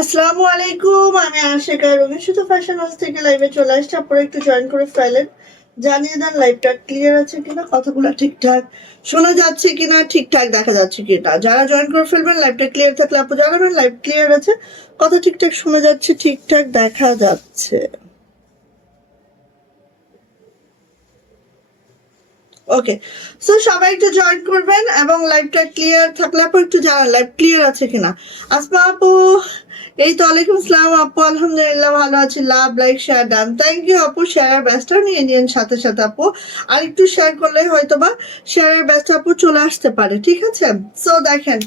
আসসালামু আলাইকুম, আমি আশিকা রুমি শুধু ফ্যাশন হাউস থেকে লাইভে চলে আসছি। আপনারা একটু জয়েন করে ফেলেন, জানিয়ে দেন লাইভটা ক্লিয়ার আছে কিনা, কথাগুলো ঠিকঠাক শোনা যাচ্ছে কিনা, ঠিকঠাক দেখা যাচ্ছে কিনা। যারা জয়েন করে ফেলবেন, লাইভটা ক্লিয়ার থাকলে আপু জানাবেন লাইভ ক্লিয়ার আছে, কথা ঠিকঠাক শোনা যাচ্ছে, ঠিকঠাক দেখা যাচ্ছে। ওকে, সো সবাই একটু জয়েন করবেন এবং লাইভটা ক্লিয়ার থাকলে আপু একটু জানান লাইভ ক্লিয়ার আছে কিনা। আসমা আপু, এই তো ওয়ালাইকুম আসসালাম আপু, আলহামদুলিল্লাহ ভালো আছি। Love like share done, thank you আপু। শেয়ারের ব্যাচটা নিয়ে নিন সাথে সাথে আপু, আর একটু শেয়ার করলে হয়তো বা শেয়ারের ব্যাচটা আপু চলে আসতে পারে, ঠিক আছে। সো দেখেন,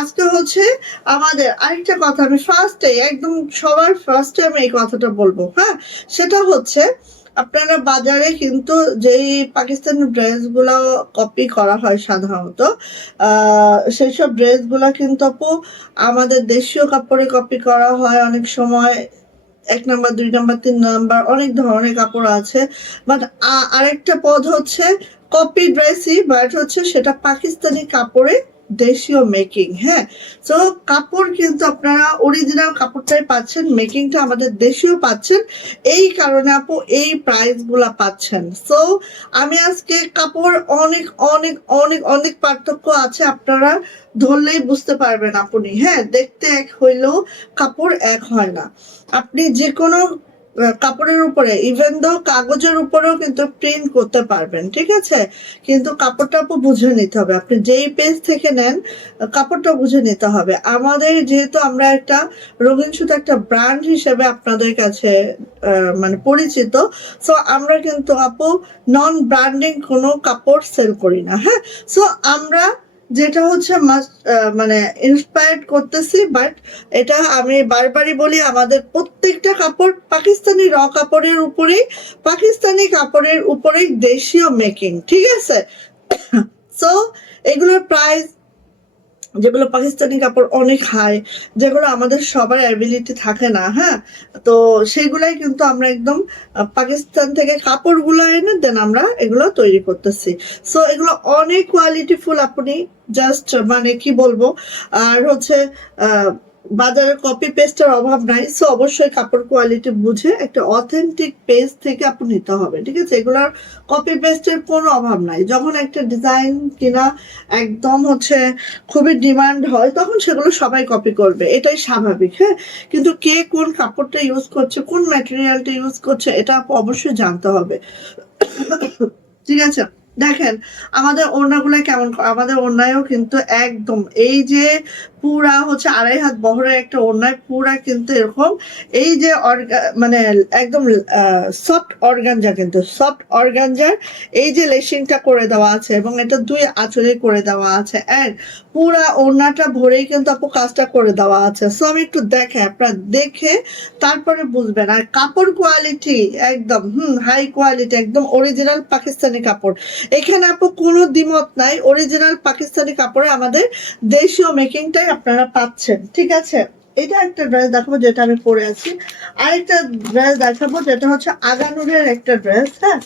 আজকে হচ্ছে আমাদের আরেকটা কথা, আমি ফার্স্টে একদম সবার ফার্স্টে আমি এই কথাটা বলবো, হ্যাঁ, সেটা হচ্ছে আপনারা বাজারে কিন্তু যেই পাকিস্তানি ড্রেসগুলো কপি করা হয় সাধারণত, সেই সব ড্রেসগুলো কিন্তু আপু আমাদের দেশীয় কাপড়ে কপি করা হয় অনেক সময়। 1 নাম্বার 2 নাম্বার 3 নাম্বার অনেক ধরনের কাপড় আছে, বাট আরেকটা পদ হচ্ছে কপি ড্রেসই, বাট হচ্ছে সেটা পাকিস্তানি কাপড়ে দেশীয় মেকিং। হ্যাঁ, তো কাপড় কিন্তু আপনারা অরিজিনাল কাপড়টাই পাচ্ছেন, মেকিংটা আমাদের দেশীয় পাচ্ছেন, এই কারণে আপু এই প্রাইসগুলা পাচ্ছেন। সো আমি আজকে কাপড় অনেক অনেক অনেক অনেক পার্থক্য আছে, আপনারা ধরলেই বুঝতে পারবেন আপনি। হ্যাঁ, দেখতে এক হইলেও কাপড় এক হয় না। আপনি যে কোনো কাপড়ের উপরে, ইভেন দো কাগজের উপরেও কিন্তু প্রিন্ট করতে পারবেন, ঠিক আছে, কিন্তু কাপড়টা আপু বুঝে নিতে হবে। আপনি যেই পেজ থেকে নেন, কাপড়টা বুঝে নিতে হবে। আমাদের যেহেতু আমরা একটা রঙিন সুতা একটা ব্র্যান্ড হিসেবে আপনাদের কাছে মানে পরিচিত, সো আমরা কিন্তু আপু নন ব্র্যান্ডিং কোনো কাপড় সেল করি না। হ্যাঁ, সো আমরা যেটা হচ্ছে মানে ইন্সপায়ার্ড করতেছি, বাট এটা আমি বারবারই বলি, আমাদের প্রত্যেকটা কাপড় পাকিস্তানি র কাপড়ের উপরেই, পাকিস্তানি কাপড়ের উপরেই দেশীয় মেকিং, ঠিক আছে। সো এগুলোর প্রাইস, যেগুলো পাকিস্তানি কাপড় অনেক হাই, যেগুলো আমাদের সবার অ্যাবিলিটি থাকে না, হ্যাঁ, তো সেগুলাই কিন্তু আমরা একদম পাকিস্তান থেকে কাপড়গুলো এনে দেন আমরা এগুলো তৈরি করতেছি। সো এগুলো অনেক কোয়ালিটিফুল, আপনি জাস্ট মানে কি বলবো, আর হচ্ছে বাজারে কপি পেস্টের অভাব নাই। সো অবশ্যই কাপড় কোয়ালিটি বুঝে একটা অথেন্টিক পেজ থেকে আপনি নিতে হবে, ঠিক আছে। এগুলোর কপি পেস্টের কোনো অভাব নাই। যখন একটা ডিজাইন কিনা একদম হচ্ছে খুবই ডিমান্ড হয়, তখন সেগুলো সবাই কপি করবে, এটাই স্বাভাবিক। হ্যাঁ, কিন্তু কে কোন কাপড়টা ইউজ করছে, কোন ম্যাটেরিয়ালটা ইউজ করছে, এটা অবশ্যই জানতে হবে, ঠিক আছে। দেখেন আমাদের ওড়নাগুলো কেমন, আমাদের ওড়নায়ও কিন্তু একদম এই যে পুরা হচ্ছে 2.5 হাত বহরের একটা ওড়নায় পুরা কিন্তু এরকম এই যে মানে একদম সফট অর্গানজা, কিন্তু সফট অর্গানজার এই যে লেসিংটা করে দেওয়া আছে এবং এটা 2 আঁচলে করে দেওয়া আছে এন্ড পুরা ওড়নাটা ভরেই কিন্তু আপু কাজটা করে দেওয়া আছে। সো আমি একটু দেখাই, আপনারা দেখে তারপরে বুঝবেন। আর কাপড় কোয়ালিটি একদম হাই কোয়ালিটি, একদম অরিজিনাল পাকিস্তানি কাপড়। এখানে আপু কোনো দ্বিমত নাই, অরিজিনাল পাকিস্তানি কাপড়ে আমাদের দেশীয় মেকিংটাই আপনারা পাচ্ছেন, ঠিক আছে। এটা একটা ড্রেস দেখাবো যেটা আমি পরে আছি, আরেকটা ড্রেস দেখাবো যেটা হচ্ছে আগানুরের একটা ড্রেস। হ্যাঁ,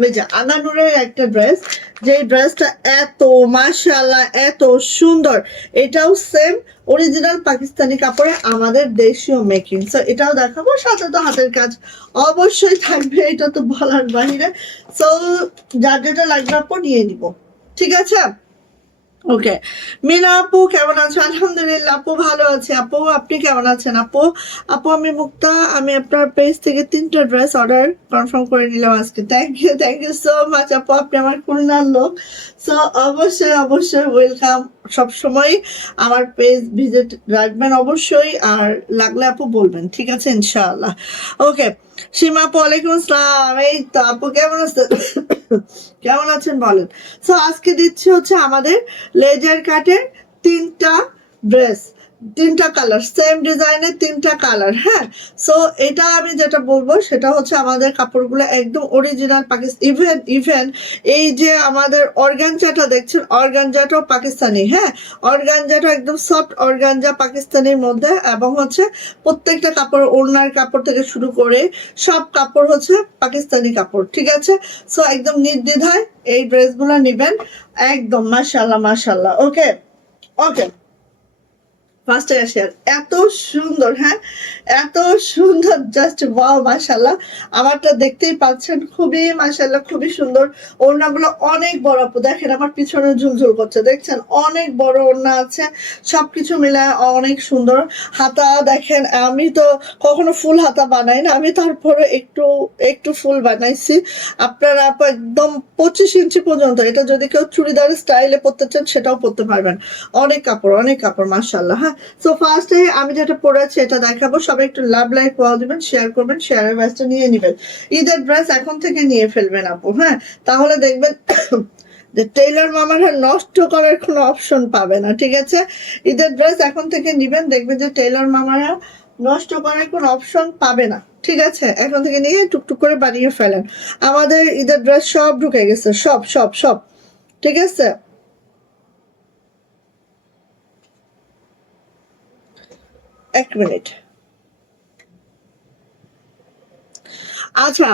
ওই যে আগানুরের একটা ড্রেস, যে ড্রেসটা এত মাশাআল্লাহ এত সুন্দর, এটাও সেম অরিজিনাল পাকিস্তানি কাপড়ে আমাদের দেশীয় মেকিং। সো এটাও দেখাবো, সাথে তো হাতের কাজ অবশ্যই থাকবে, এটা তো বলার বাহিরে। সো যার যেটা লাগবে আপু নিয়ে নিব, ঠিক আছে। ওকে, মিনা আপু কেমন আছো? আলহামদুলিল্লাহ আপু ভালো আছে। আপু আপনি কেমন আছেন? আপু আপু আমি মুক্তা, আমি আপনার পেজ থেকে 3টা ড্রেস অর্ডার কনফার্ম করে নিলাম আজকে। থ্যাংক ইউ সো মাচ আপু, আপনি আমার খুলনার লোক। সো অবশ্যই অবশ্যই ওয়েলকাম, সবসময় আমার পেজ ভিজিট রাখবেন অবশ্যই, আর লাগলে আপু বলবেন, ঠিক আছে ইনশাআল্লাহ। ওকে, সীমা আপু ওয়ালাইকুম আসসালাম। এই তো আপু কেমন আছেন? কেমন আছেন বলেন। সো আজকে দিচ্ছি হচ্ছে আমাদের লেজার কাটের 3টা ড্রেস, 3টা কালার, সেম ডিজাইনের 3টা কালার। হ্যাঁ, সো এটা আমি যেটা বলবো সেটা হচ্ছে আমাদের কাপড়গুলো একদম অরিজিনাল পাকিস্তান। ইভেন এই যে আমাদের অর্গানজাটা দেখছেন, অর্গানজাটাও পাকিস্তানি। হ্যাঁ, অর্গানজাটা একদম সফট অর্গানজা পাকিস্তানির মধ্যে, এবং হচ্ছে প্রত্যেকটা কাপড়, ওড়নার কাপড় থেকে শুরু করে সব কাপড় হচ্ছে পাকিস্তানি কাপড়, ঠিক আছে। সো একদম নির্দ্বিধায় এই ড্রেসগুলো নেবেন, একদম মাশাআল্লাহ মাশাআল্লাহ। ওকে ওকে, ফার্স্টে আসি। আর এত সুন্দর, হ্যাঁ এত সুন্দর, জাস্ট ওয়াও মাশাআল্লাহ। আমারটা দেখতেই পাচ্ছেন, খুবই মাশাআল্লাহ খুবই সুন্দর। ওড়নাগুলো অনেক বড় আপু, দেখেন আমার পিছনে ঝুলঝুল করছে, দেখছেন অনেক বড় ওড়না আছে, সবকিছু মিলায় অনেক সুন্দর। হাতা দেখেন, আমি তো কখনো ফুল হাতা বানাই না, আমি তারপরে একটু একটু ফুল বানাইছি। আপনারা আপু একদম 25 ইঞ্চি পর্যন্ত, এটা যদি কেউ চুড়িদার স্টাইলে পরতে চান সেটাও পরতে পারবেন। অনেক কাপড় মাশাআল্লাহ। হ্যাঁ, সো ফার্স্টে আমি যেটা পরেছি এটা দেখাবো, সবাই একটু লাভ লাইক ওয়াও দিবেন, শেয়ার করবেন, শেয়ারের ব্যাচটা নিয়ে নেবেন। ঈদের ড্রেস এখন থেকে নিয়ে ফেলবেন আপু। হ্যাঁ, তাহলে দেখবেন যে টেইলর মামারা নষ্ট করার কোনো অপশন পাবে না, ঠিক আছে। ঈদের ড্রেস এখন থেকে নিবেন, দেখবেন যে টেইলর মামারা নষ্ট করার কোনো অপশন পাবে না, ঠিক আছে। এখন থেকে নিয়ে টুকটুক করে বানিয়ে ফেলেন। আমাদের ঈদের ড্রেস সব ঢুকে গেছে, সব সব সব, ঠিক আছে। এক মিনিট। আচ্ছা,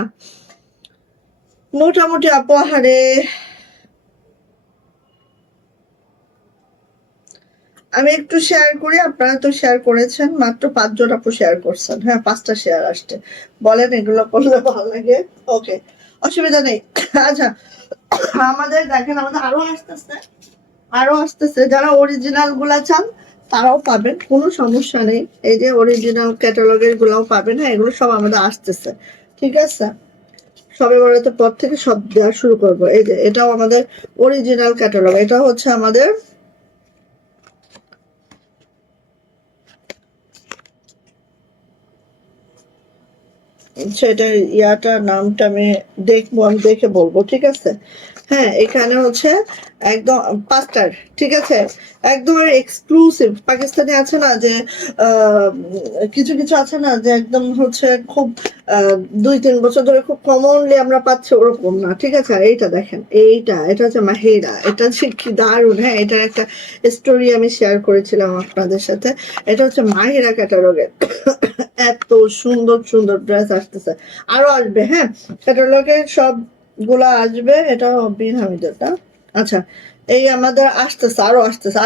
মোটামুটি আপু হারে আমি একটু শেয়ার করি, আপনারা তো শেয়ার করেছেন, মাত্র 5 জন আপু শেয়ার করছেন। হ্যাঁ, 5টা শেয়ার আসছে, বলেন এগুলো করলে ভালো লাগে। ওকে, অসুবিধা নেই। আচ্ছা, আমাদের দেখেন আমাদের আরো আসতেছে, যারা অরিজিনাল গুলা চান তারাও পাবেন, কোনো সমস্যা নেই। এই যে অরিজিনাল ক্যাটালগের গুলাও পাবেন। হ্যাঁ, এগুলো সব আমাদের আসতেছে, ঠিক আছে। সবে বরাতের পর থেকে সব দেওয়া শুরু করব। এই যে এটাও আমাদের অরিজিনাল ক্যাটালগ, এটা হচ্ছে আমাদের সেটা ইয়াটা নামটা আমি দেখবো, আমি দেখে বলবো, ঠিক আছে। হ্যাঁ, এখানে হচ্ছে একদম পাস্টার, ঠিক আছে, একদম এক্সক্লুসিভ পাকিস্তানি আছে না যে কিছু কিছু আছে না যে একদম হচ্ছে খুব 2-3 বছর ধরে খুব কমনলি আমরা পাচ্ছি, ওরকম না, ঠিক আছে। আর এইটা দেখেন, এটা হচ্ছে মাহিরা, এটা হচ্ছে কি দারুণ। হ্যাঁ, এটার একটা স্টোরি আমি শেয়ার করেছিলাম আপনাদের সাথে। এটা হচ্ছে মাহিরা ক্যাটালগের এত সুন্দর সুন্দর ড্রেস আসতেছে, আরো আসবে। হ্যাঁ, ক্যাটালগের সব গুলা আসবে। এটা বিন হামিদেরটা। আচ্ছা, এই আমাদের আসতেছে,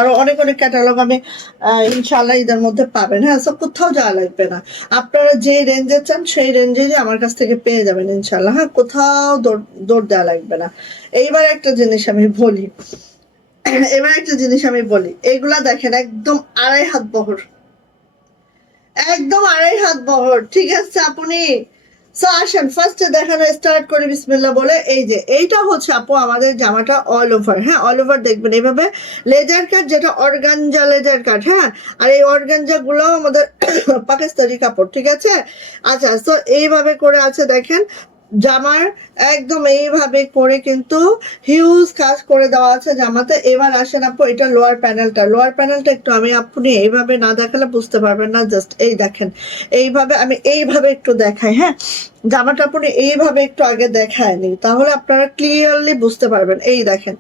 আরো অনেক অনেক ক্যাটালগ আমি ইনশাআল্লাহ ঈদের মধ্যে পাবেন। হ্যাঁ, সব কোথাও যাওয়া লাগবে না, আপনারা যে রেঞ্জে চান সেই রেঞ্জে আমার কাছ থেকে পেয়ে যাবেন ইনশাআল্লাহ। হ্যাঁ, কোথাও দৌড় দেওয়া লাগবে না। এইবার একটা জিনিস আমি বলি, এগুলা দেখেন একদম 2.5 হাত বহর, একদম 2.5 হাত বহর, ঠিক আছে। আপনি সো আসেন ফার্স্টে দেখানো স্টার্ট করি বিসমিল্লাহ বলে। এই যে এইটা হচ্ছে আপু আমাদের জামাটা অল ওভার, হ্যাঁ অল ওভার দেখবেন এইভাবে লেজার কাট, যেটা অর্গানজা লেজার কাট, হ্যাঁ। আর এই অর্গানজা গুলো আমাদের পাকিস্তানি কাপড়, ঠিক আছে। আচ্ছা, তো এইভাবে করে আছে দেখেন জামার, একদম এইভাবে করে কিন্তু হিউজ কাজ করে দেওয়া আছে জামাতে। এবার আসেন আপু এটা লোয়ার প্যানেলটা, লোয়ার প্যানেলটা একটু আমি আপনি এইভাবে না দেখালে বুঝতে পারবেন না, জাস্ট এই দেখেন এইভাবে, আমি এইভাবে একটু দেখাই, হ্যাঁ জামাটা আপনি এইভাবে একটু আগে দেখায়নি, তাহলে আপনারা ক্লিয়ারলি বুঝতে পারবেন। এই দেখেন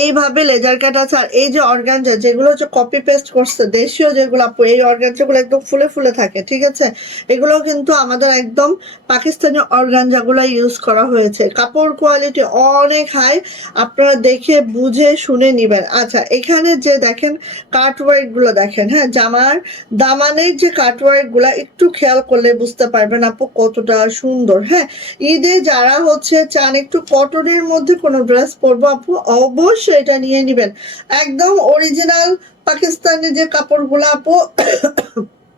এইভাবে লেজার কাট আছে। আর এই যে অর্গানজা যেগুলো হচ্ছে কপি পেস্ট করছে দেশীয় যেগুলো আপু, এই অর্গানজাগুলো একদম ফুলে ফুলে থাকে, ঠিক আছে। এগুলো কিন্তু আমাদের একদম পাকিস্তানি অর্গানজাগুলো ইউজ করা হয়েছে। কাপড় কোয়ালিটি অনেক হাই, আপনারা দেখে বুঝে শুনে নিবেন। আচ্ছা, এখানে যে দেখেন কাটওয়ার্ক গুলো দেখেন, হ্যাঁ জামার দামানের যে কাটওয়ার্ক গুলা একটু খেয়াল করলে বুঝতে পারবেন আপু কতটা সুন্দর, হ্যাঁ। ঈদে যারা হচ্ছে চান একটু কটনের মধ্যে কোনো ড্রেস পরবো আপু, অবশ্যই এটা নিয়ে নিবেন। একদম অরিজিনাল পাকিস্তানি যে কাপড়গুলো আপু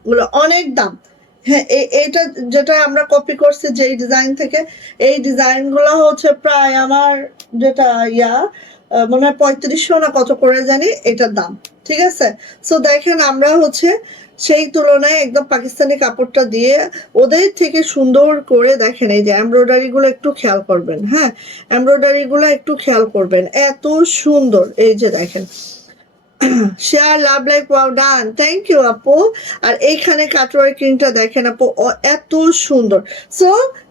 গুলো অনেক দাম, হ্যাঁ। এইটা যেটা আমরা কপি করছি যেই ডিজাইন থেকে, এই ডিজাইন গুলো হচ্ছে প্রায় আমার যেটা মনে হয় 3500 না কত করে জানি এটার দাম, ঠিক আছে। সো দেখেন আমরা হচ্ছে সেই তুলনায় একদম পাকিস্তানি কাপড়টা দিয়ে ওদের থেকে সুন্দর করে দেখেন এই যে এমব্রয়ডারি গুলো একটু খেয়াল করবেন, হ্যাঁ এমব্রয়ডারি গুলো একটু খেয়াল করবেন, এত সুন্দর। এই যে দেখেন share love like wow done, thank you আপু। আর এইখানে কাটওয়ার্কিংটা দেখেন আপু এত সুন্দর। সো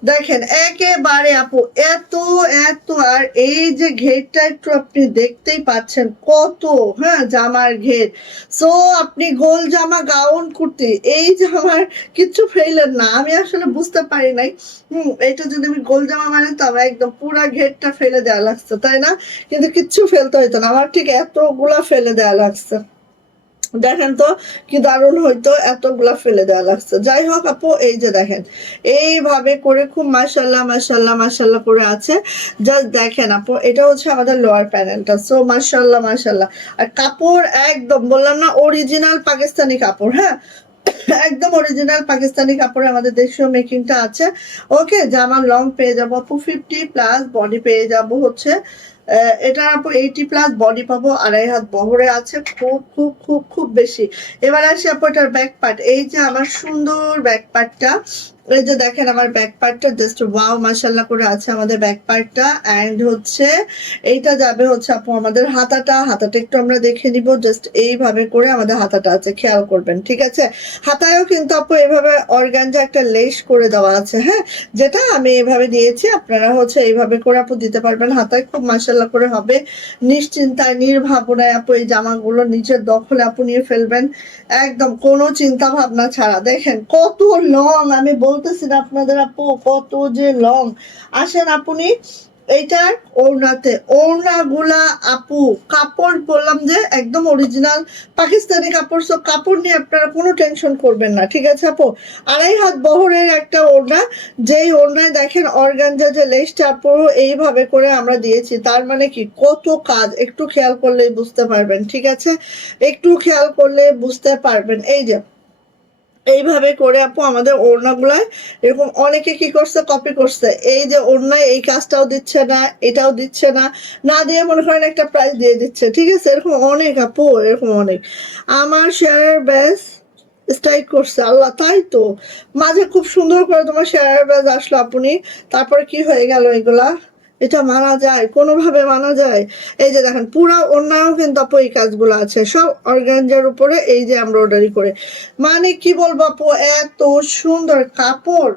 দেখেন একেবারে আপু এত এত, আর এই যে ঘেরটা একটু আপনি দেখতেই পাচ্ছেন কত, হ্যাঁ জামার ঘের। সো আপনি গোল জামা গাউন কুর্তি এই জামার কিচ্ছু ফেলেন না, আমি আসলে বুঝতে পারি নাই। এটা যদি আমি গোল জামা বানাতাম একদম পুরা ঘেরটা ফেলে দেওয়া লাগতো, তাই না? কিন্তু কিচ্ছু ফেলতে হইতো না, আমার ঠিক এতগুলা ফেলে দেওয়া লাগছে। দেখেন তো কি দারুণ হইতো, এতগুলা ফেলে দেওয়া লাগছে। যাই হোক আপু এই যে দেখেন এইভাবে করে খুব মাশাল্লাহ মাশাল্লাহ মাশাল্লাহ করে আছে। জাস্ট দেখেন আপু এটা হচ্ছে আমাদের লোয়ার প্যানেলটা। সো মাশাল্লাহ মাশাল্লাহ। আর কাপড় একদম বললাম না অরিজিনাল পাকিস্তানি কাপড়, হ্যাঁ একদম অরিজিনাল পাকিস্তানি কাপড়ে আমাদের দেশীয় মেকিংটা আছে। ওকে, জামার লং পেয়ে যাবো আপু 50+, বডি পেয়ে যাব হচ্ছে এটা আপু 80+, বডি পাবো 2.5 হাত বহরে আছে, খুব খুব খুব খুব বেশি। এবার আসি আপু এটার ব্যাক পার্ট, এই যে আমার সুন্দর ব্যাক পার্টটা, এই যে দেখেন আমার ব্যাক পার্টটা জাস্ট ওয়াও মাশাল্লাহ করে আছে আমাদের ব্যাক পার্টটা। এন্ড হচ্ছে এইটা যাবে হচ্ছে আপু আমাদের হাতাটা, হাতাটা একটু আমরা দেখে নিব, জাস্ট এইভাবে করে আমাদের হাতাটা আছে, খেয়াল করবেন, ঠিক আছে। হাতায়ও কিন্তু আপু এইভাবে অর্গানজা একটা লেস করে দেওয়া আছে, হ্যাঁ যেটা আমি এইভাবে দিয়েছি, আপনারা হচ্ছে এইভাবে করে আপু দিতে পারবেন হাতায়, খুব মাশাল্লাহ করে হবে। নিশ্চিন্তায় নির্ভাবনায় আপু এই জামাগুলো নিজের দখলে আপু নিয়ে ফেলবেন, একদম কোনো চিন্তা ভাবনা ছাড়া। দেখেন কত লং, আমি বলতেছি না আপনাদের আপু কত যে লং। আসেন আপনি এইটার ওড়নাতে, ওড়নাগুলা আপু কাপড় বললাম যে একদম অরিজিনাল পাকিস্তানি কাপড়। সো কাপড় নিয়ে আপনারা কোনো টেনশন করবেন না, ঠিক আছে আপু। 2.5 হাত বহরের একটা ওড়না, যেই ওড়নায় দেখেন অর্গানজা যে লেসটা আপু এইভাবে করে আমরা দিয়েছি, তার মানে কি কত কাজ, একটু খেয়াল করলেই বুঝতে পারবেন, ঠিক আছে একটু খেয়াল করলে বুঝতে পারবেন। এই যে এইভাবে করে আপু আমাদের ওড়নাগুলায় এরকম অনেকে কি করছে কপি করছে, এই যে ওড়নায় এই কাজটাও দিচ্ছে না, এটাও দিচ্ছে না, না দিয়ে মনে করেন একটা প্রাইস দিয়ে দিচ্ছে, ঠিক আছে এরকম অনেক আপু, এরকম অনেক। আমার শেয়ারের ব্যাস স্ট্রাইক করছে আল্লাহ, তাই তো মাঝে খুব সুন্দর করে তোমার শেয়ারের ব্যাস আসলো আপনি, তারপরে কি হয়ে গেল এগুলা? এটা মানা যায়, কোনোভাবে মানা যায়? এই যে দেখেন পুরা অন্যায়ও কিন্তু আপু এই কাজগুলো আছে সব অর্গানজার উপরে, এই যে এমব্রয়ডারি করে, মানে কি বলবো আপু এত সুন্দর কাপড়,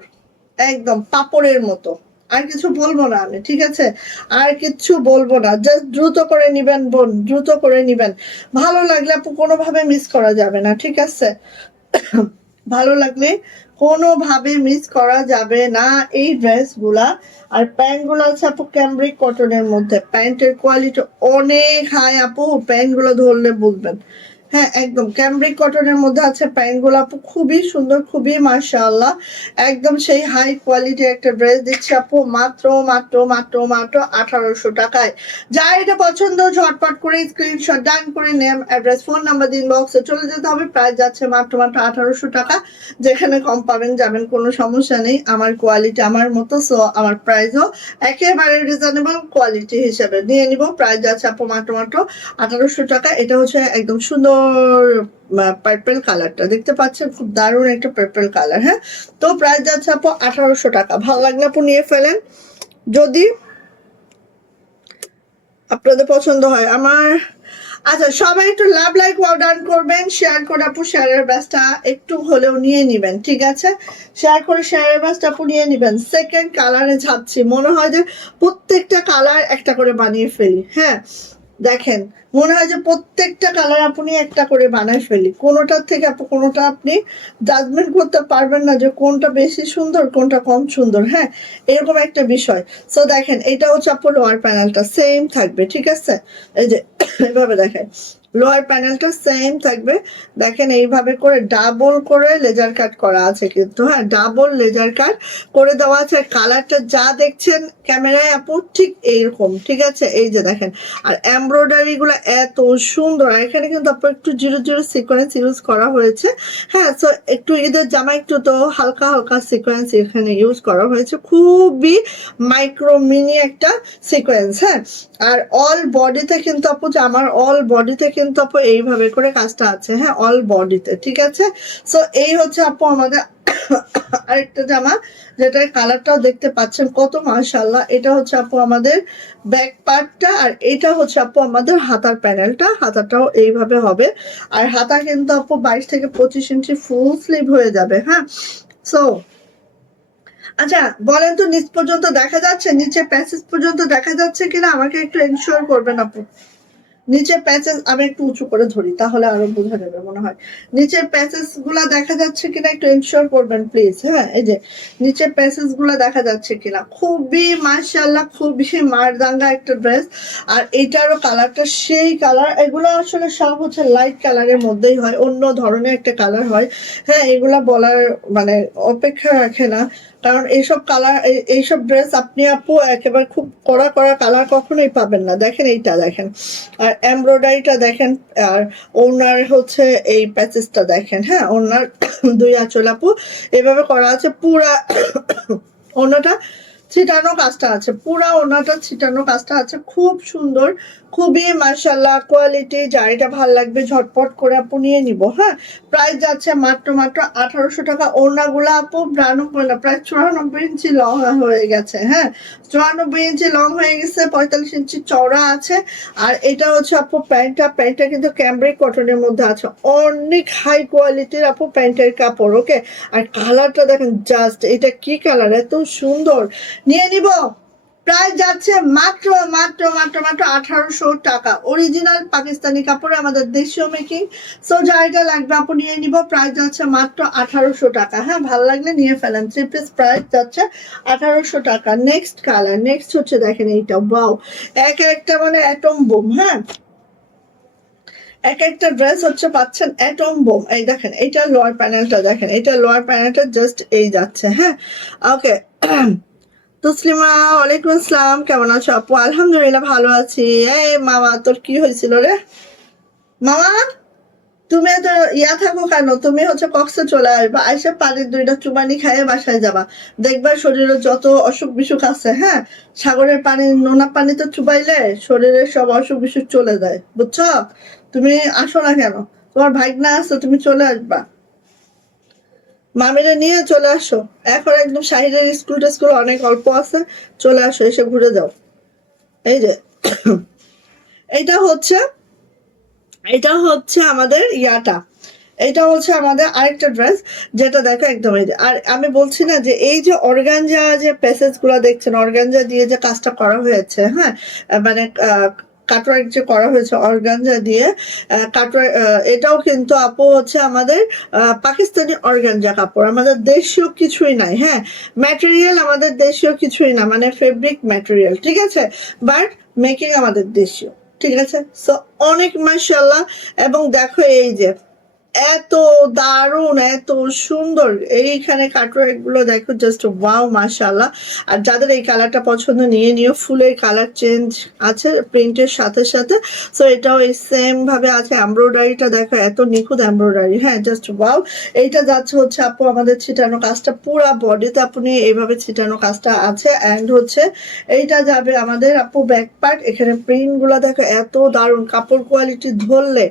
একদম পাপড়ের মতো। আর কিছু বলবো না আমি, ঠিক আছে আর কিছু বলবো না, জাস্ট দ্রুত করে নিবেন বোন, দ্রুত করে নিবেন। ভালো লাগলে আপু কোনোভাবে মিস করা যাবে না, ঠিক আছে ভালো লাগলে কোনোভাবে মিস করা যাবে না এই ড্রেসগুলা। আর প্যান্টগুলো আছে আপু ক্যামব্রিক কটনের মধ্যে, প্যান্টের কোয়ালিটি অনেক হাই আপু, প্যান্টগুলো ধরলে বুঝবেন। হ্যাঁ একদম ক্যামব্রিক কটনের মধ্যে আছে প্যান্ট গুলো আপু, খুবই সুন্দর, খুবই মাশাআল্লাহ, একদম সেই হাই কোয়ালিটি একটা ড্রেস দিচ্ছি আপু মাত্র মাত্র মাত্র মাত্র 1800 টাকায়। যা এটা পছন্দ ঝটপট করে স্ক্রিনশট ডান করে নেম, অ্যাড্রেস, ফোন নাম্বার দিন, বক্সে চলে যেতে হবে। প্রাইস যাচ্ছে মাত্র মাত্র 1800 টাকা। যেখানে কম পাবেন যাবেন, কোনো সমস্যা নেই, আমার কোয়ালিটি আমার মতো, সো আমার প্রাইসও একেবারে রিজনেবল কোয়ালিটি হিসেবে নিয়ে নিব। প্রাইস যাচ্ছে আপু মাত্র মাত্র 1800 টাকা। এটা হচ্ছে একদম সুন্দর পার্পেল কালারটা দেখতে পাচ্ছেন, খুব দারুণ একটা পার্পেল কালার। হ্যাঁ, তো প্রাইস যাচ্ছে আপু 1800 টাকা। ভালো লাগলে আপু নিয়ে ফেলেন যদি আপনাদের পছন্দ হয়। আমার আচ্ছা, সবাই একটু লাভ লাইক অর্ডার করবেন, শেয়ার করে আপু শেয়ারের ব্যাচটা একটু হলেও নিয়ে নিবেন, ঠিক আছে? শেয়ার করে শেয়ারের ব্যাচটা আপু নিয়ে নিবেন। সেকেন্ড কালারে যাচ্ছি, মনে হয় যে প্রত্যেকটা কালার একটা করে বানিয়ে ফেলি। হ্যাঁ দেখেন, মনে হয় যে প্রত্যেকটা কালার আপনি একটা করে বানায় ফেলি, কোনোটার থেকে কোনোটা আপনি জাজমেন্ট করতে পারবেন না যে কোনটা বেশি সুন্দর কোনটা কম সুন্দর। হ্যাঁ, এরকম একটা বিষয়। সো দেখেন, এটা হচ্ছে আপনার লোয়ার প্যানেলটা সেম থাকবে, ঠিক আছে? এই যে এভাবে দেখেন, লোয়ার প্যানেলটা সেম থাকবে। দেখেন এইভাবে করে ডাবল করে লেজার কাট করা আছে কিন্তু, হ্যাঁ ডাবল লেজার কাট করে দেওয়া আছে। কালারটা যা দেখছেন ক্যামেরায় আপু ঠিক এইরকম, ঠিক আছে? এই যে দেখেন, আর এমব্রয়ডারি গুলো এত সুন্দর। আর এখানে কিন্তু আপনার একটু জিরো জিরো সিকোয়েন্স ইউজ করা হয়েছে। হ্যাঁ, সো একটু ঈদের জামা একটু তো হালকা হালকা সিকোয়েন্স এখানে ইউজ করা হয়েছে, খুবই মাইক্রো মিনি একটা সিকোয়েন্স। হ্যাঁ, আর অল বডিতে কিন্তু আপু, আমার অল বডিতে কিন্তু আপু এইভাবে করে কাজটা আছে। হ্যাঁ, অল বডিতে, ঠিক আছে? সো এই হচ্ছে আপু আমাদের আরেকটা জামা, যেটার কালারটাও দেখতে পাচ্ছেন কত মাশাআল্লাহ। এটা হচ্ছে আপু আমাদের ব্যাক পার্টটা, আর এটা হচ্ছে আপু আমাদের হাতার প্যানেলটা। হাতাটাও এইভাবে হবে, আর হাতা কিন্তু আপু 22 থেকে 25 ইঞ্চি ফুল স্লিভ হয়ে যাবে। হ্যাঁ, সো আচ্ছা বলেন তো, নিচ পর্যন্ত দেখা যাচ্ছে? নিচে প্যাসেজ পর্যন্ত দেখা যাচ্ছে কিনা আমাকে একটু এনশিওর করবেন আপু। নিচের প্যাচেস আমি একটু উঁচু করে ধরি, তাহলে আরো বোঝা যাবে মনে হয়। নিচের প্যাচেস গুলা দেখা যাচ্ছে কিনা একটু এনশিওর করবেন প্লিজ। হ্যাঁ, এই যে নিচের প্যাচেস গুলা দেখা যাচ্ছে কিনা। খুবই মাশাআল্লাহ, খুবই মারদাঙ্গা একটা ড্রেস। আর এটারও কালারটা সেই কালার। এগুলো আসলে সব হচ্ছে লাইট কালারের মধ্যেই হয়, অন্য ধরনের একটা কালার হয়। হ্যাঁ, এগুলা বলার মানে অপেক্ষা রাখে না, কারণ এইসব কালার, এইসব ড্রেস আপনি আপু একেবারে খুব কড়া কড়া কালার কখনোই পাবেন না। দেখেন এইটা দেখেন, আর এমব্রয়ডারিটা দেখেন, আর ওনার হচ্ছে এই প্যাচেসটা দেখেন। হ্যাঁ, ওনার দুই আঁচল আপু এভাবে করা আছে, পুরা ওনাটা ছিটানো কাজটা আছে, পুরা ওনাটা ছিটানো কাজটা আছে, খুব সুন্দর, খুবই মাশাআল্লাহ কোয়ালিটি। যার এটা ভালো লাগবে ঝটপট করে আপু নিয়ে নিব। হ্যাঁ, প্রাইস যাচ্ছে মাত্র মাত্র 1800 টাকা। ওড়নাগুলো আপু 92 না, প্রায় 94 ইঞ্চি লং হয়ে গেছে। হ্যাঁ, 94 ইঞ্চি লং হয়ে গেছে, 45 ইঞ্চি চওড়া আছে। আর এটা হচ্ছে আপু প্যান্টটা কিন্তু ক্যামব্রিক কটনের মধ্যে আছে, অনেক হাই কোয়ালিটির আপু প্যান্টের কাপড়। ওকে, আর কালারটা দেখেন জাস্ট, এটা কি কালার, এত সুন্দর। নিয়ে নিব। প্রাইস যাচ্ছে মাত্র মাত্র মাত্র মাত্র 1800 টাকা। অরিজিনাল পাকিস্তানি কাপড়ে আমাদের দেশীয় মেকিং। সো যা এটা লাগবে আপু নিয়ে নিব। প্রাইস যাচ্ছে মাত্র 1800 টাকা। হ্যাঁ, ভালো লাগলে নিয়ে ফেলেন। থ্রি পিস প্রাইস যাচ্ছে 1800 টাকা। নেক্সট কালার, নেক্সট হচ্ছে দেখেন এইটা, ওয়াও, এক একটা মানে অ্যাটম বোম। হ্যাঁ, এক একটা ড্রেস হচ্ছে পাচ্ছেন অ্যাটম বোম। এই দেখেন, এইটা লোয়ার প্যানেলটা দেখেন, এটা লোয়ার প্যানেলটা জাস্ট এই যাচ্ছে। হ্যাঁ, ওকে। তসলিমা, ওয়ালাইকুম আসসালাম, কেমন আছো আপু? আলহামদুলিল্লাহ ভালো আছি। এই মামা, তোর কি হয়েছিল রে মামা? তুমি এত ইয়া থাকো কেন? তুমি হচ্ছে কক্সে চলে আসবা, আইসা পানির 2টা চুবানি খাইয়ে বাসায় যাবা। দেখবা শরীরে যত অসুখ বিসুখ আছে, হ্যাঁ, সাগরের পানি, নোনা পানিতে চুবাইলে শরীরের সব অসুখ বিসুখ চলে যায়, বুঝছো? তুমি আসো না কেন? তোমার ভাগনা আছে, তুমি চলে আসবা, মামিরে নিয়ে চলে আসো। এখন একদম শাহিদের স্কুল টেস্কুল অনেক অল্প আছে, চলে আসো, এসে ঘুরে যাও। এই যে এইটা হচ্ছে, এটা হচ্ছে আমাদের ইয়াটা, এটা হচ্ছে আমাদের আরেকটা ড্রেস, যেটা দেখো একদম এই যে। আর আমি বলছি না যে এই যে অর্গানজা যে প্যাসেজ গুলো দেখছেন, অর্গানজা দিয়ে যে কাজটা করা হয়েছে, হ্যাঁ, মানে কাটওয়ার্ক যে করা হয়েছে অর্গানজা দিয়ে, কাটওয়ার্ক, এটাও কিন্তু আপু হচ্ছে আমাদের পাকিস্তানি অর্গানজা কাপড়, আমাদের দেশীয় কিছুই নাই। হ্যাঁ, ম্যাটেরিয়াল আমাদের দেশীয় কিছুই না, মানে ফেব্রিক ম্যাটেরিয়াল, ঠিক আছে, বাট মেকিং আমাদের দেশীয়। ঠিক আছে। সো অনেক মাশাআল্লাহ। এবং দেখো এই যে এত দারুণ, এত সুন্দর এইখানে কাটওয়ার্ক গুলো দেখো, জাস্ট ওয়াও মাশাআল্লাহ। আর যাদের এই কালারটা পছন্দ নিয়ে নিও, ফুলের কালার চেঞ্জ আছে প্রিন্টের সাথে সাথে। সো এটাও এই সেম ভাবে আছে। এমব্রয়ডারিটা দেখো এত নিখুঁত এমব্রয়ডারি, হ্যাঁ জাস্ট ওয়াও। এইটা যাচ্ছে হচ্ছে আপু আমাদের ছিটানো কাজটা, পুরা বডিতে আপনি এইভাবে ছিটানো কাজটা আছে। অ্যান্ড হচ্ছে এইটা যাবে আমাদের আপু ব্যাক পার্ট। এখানে প্রিন্ট গুলো দেখো এত দারুণ, কাপড় কোয়ালিটি ধরলে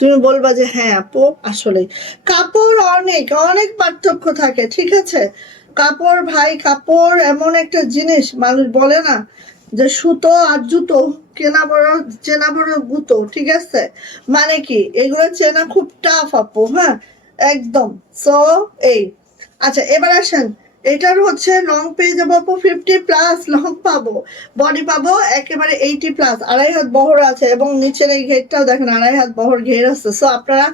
তুমি বলবা যে হ্যাঁ আপু আসলে কাপড় অনেক অনেক পার্থক্য থাকে, ঠিক আছে। কাপড় ভাই, কাপড় এমন একটা জিনিস, মানুষ বলে না যে সুতো আর জুতো কেনা বড় চেনা বড় গুতো, ঠিক আছে। মানে কি এগুলো চেনা খুব টাফ আপু, হ্যাঁ একদম। সো এই আচ্ছা এবার আসেন, এটার হচ্ছে লং পেয়ে যাবো আপু 50+ লং পাবো, বডি পাবো একেবারে 80+, 2.5 হাত বহর আছে। এবং নিচের এই ঘেরটাও দেখেন 2.5 হাত বহর ঘের আছে। সো আপনারা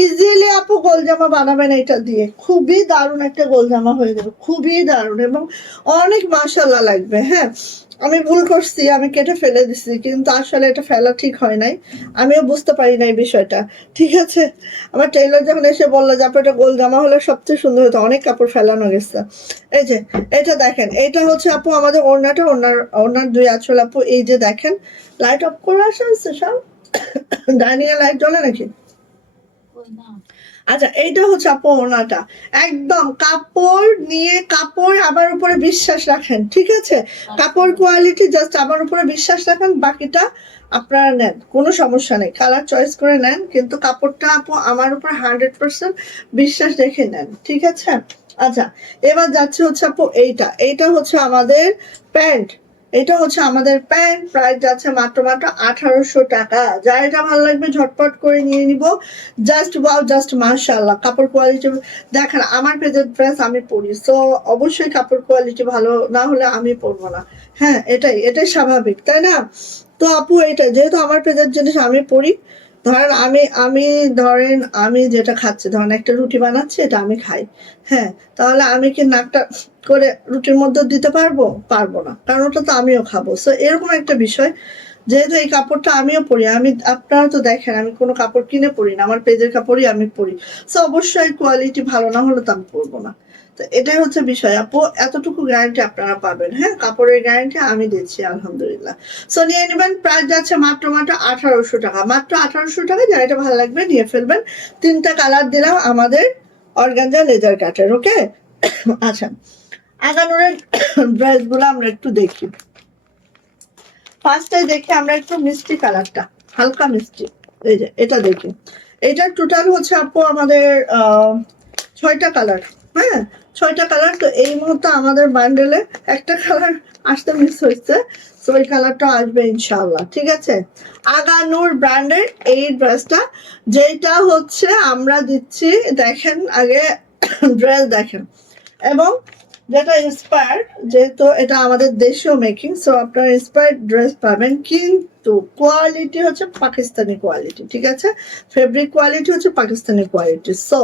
ইজিলি আপু গোল জামা বানাবেন এটা দিয়ে, খুবই দারুণ একটা গোল জামা হয়ে যাবে, খুবই দারুণ এবং অনেক মাশাআল্লাহ লাগবে। হ্যাঁ আমি ভুল করছি, আমি কেটে ফেলে দিছি, কিন্তু আসলে এটা ফেলা ঠিক হয় নাই, আমিও বুঝতে পারি নাই বিষয়টা, ঠিক আছে। আমার টেইলর যখন এসে বললো যে আপু এটা গোল জামা হলে সবচেয়ে সুন্দর হতো, অনেক কাপড় ফেলানো গেছে। এই যে এটা দেখেন, এটা হচ্ছে আপু আমাদের ওড়নাটা, ওড়নার 2 আঁচল আপু। এই যে দেখেন, লাইট অফ করে আসা হচ্ছে সব, ডাইনিং এ লাইট জ্বলে নাকি? আচ্ছা এইটা হচ্ছে আপু ওড়নাটা, একদম কাপড় নিয়ে কাপড় আমার উপরে বিশ্বাস রাখেন, ঠিক আছে। কাপড় কোয়ালিটি জাস্ট আমার উপরে বিশ্বাস রাখেন, বাকিটা আপনারা নেন, কোনো সমস্যা নেই, কালার চয়েস করে নেন, কিন্তু কাপড়টা আপু আমার উপর 100% বিশ্বাস রেখে নেন, ঠিক আছে। আচ্ছা এবার যাচ্ছে হচ্ছে আপু এইটা, এইটা হচ্ছে আমাদের প্যান্ট। এটা হচ্ছে আমাদের প্যান্ট, প্রাইস যাচ্ছে মাত্র মাত্র 1800 টাকা। যা এটা ভালো লাগবে ঝটপট করে নিয়ে নিব। জাস্ট ওয়াও, জাস্ট মাশাআল্লাহ। কাপড় কোয়ালিটি দেখেন, আমার পেজের ড্রেস আমি পরি, সো অবশ্যই কাপড় কোয়ালিটি ভালো না হলে আমি পরবো না, হ্যাঁ এটাই এটাই স্বাভাবিক, তাই না। তো আপু এটা যেহেতু আমার পেজের জিনিস আমি পরি, ধরেন আমি যেটা খাচ্ছি, ধরেন একটা রুটি বানাচ্ছি, এটা আমি খাই, হ্যাঁ তাহলে আমি কি নাকটা করে রুটির মধ্যে দিতে পারবো? পারবো না, কারণ ওটা তো আমিও খাবো। সো এরকম একটা বিষয়, যেহেতু এই কাপড়টা আমিও পরি, আপনারা তো দেখেন আমি কোনো কাপড় কিনে পরি না, আমার পেজের কাপড়ই আমি পরি। সো অবশ্যই কোয়ালিটি ভালো না হলে তো আমি পরবো না। তো এটাই হচ্ছে বিষয় আপু, এতটুকু গ্যারান্টি আপনারা পাবেন, হ্যাঁ কাপড়ের গ্যারান্টি আমি দিচ্ছি আলহামদুলিল্লাহ। সো নিয়ে নেবেন, প্রাইস যাচ্ছে মাত্র মাত্র 1800 টাকা, মাত্র 1800 টাকা। যার এটা ভালো লাগবে নিয়ে ফেলবেন। 3টা কালার দিলাম আমাদের অর্গানজা লেজার কাটের, ওকে। আচ্ছা আগানোরের ড্রেস গুলো আমরা একটু দেখি। ফার্স্টে দেখি আমরা একটু মিষ্টি কালারটা, হালকা মিষ্টি। এই যে এটা দেখি, এটা টোটাল হচ্ছে আপু আমাদের 6টা কালার, হ্যাঁ 6টা কালার। তো এই মুহূর্তে আমাদের বান্ডেলে একটা কালার আসতে মিস হয়েছে, তো ওই কালারটা আসবে ইনশাআল্লাহ, ঠিক আছে। আগানুর ব্র্যান্ডের এই ড্রেসটা, যেটা হচ্ছে আমরা দিচ্ছি, দেখেন আগে ড্রেস দেখেন, এবং যেটা ইন্সপায়ার, যেহেতু এটা আমাদের দেশীয় মেকিং, সো আপনারা ইন্সপায়ার্ড ড্রেস পাবেন, কিন্তু কোয়ালিটি হচ্ছে পাকিস্তানি কোয়ালিটি, ঠিক আছে। ফেব্রিক কোয়ালিটি হচ্ছে পাকিস্তানি কোয়ালিটি। সো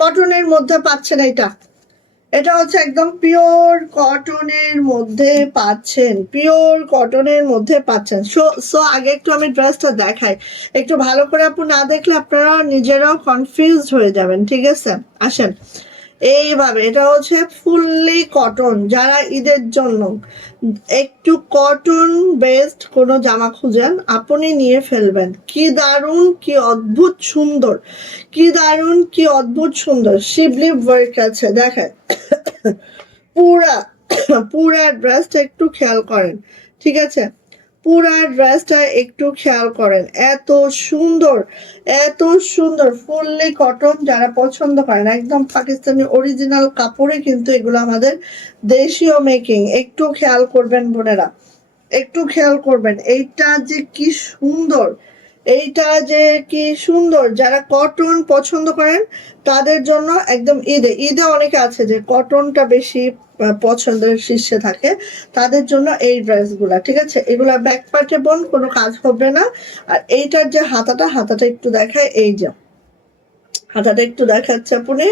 কটনের মধ্যে পাচ্ছেন এটা, এটা হচ্ছে একদম পিওর কটনের মধ্যে পাচ্ছেন, পিওর কটনের মধ্যে পাচ্ছেন। সো আগে একটু আমি ড্রেসটা দেখাই, একটু ভালো করে আপু না দেখলে আপনারা নিজেরাও কনফিউজড হয়ে যাবেন, ঠিক আছে। আসেন এইভাবে, এটা হচ্ছে ফুললি কটন, যারা ঈদের জন্য একটু কটন বেসড কোনো জামা খুঁজেন আপনি নিয়ে ফেলবেন। কি দারুণ, কি অদ্ভুত সুন্দর, কি দারুণ, কি অদ্ভুত সুন্দর শিবলি ওয়ার্ক আছে দেখেন। পুরা পুরা ড্রেসটা একটু খেয়াল করেন, ঠিক আছে। পুরা ড্রেসটা একটু খেয়াল করেন, এত সুন্দর, এত সুন্দর, ফুললি কটন। যারা পছন্দ করেন একদম পাকিস্তানি অরিজিনাল কাপড়ে, কিন্তু এগুলো আমাদের দেশীয় মেকিং। একটু খেয়াল করবেন বোনেরা, একটু খেয়াল করবেন, এইটা যে কি সুন্দর, এইটা যে কি সুন্দর। যারা কটন পছন্দ করেন তাদের জন্য একদম ঈদে ঈদে অনেকে আছে যে কটনটা বেশি পছন্দের শীর্ষে থাকে, তাদের জন্য এই ড্রেসগুলা, ঠিক আছে। এগুলা ব্যাক পার্টে বোন কোনো কাজ হবে না। আর এইটার যে হাতাটা, হাতাটা একটু দেখায়, এই যে হাতাটা একটু দেখাচ্ছে আপনি,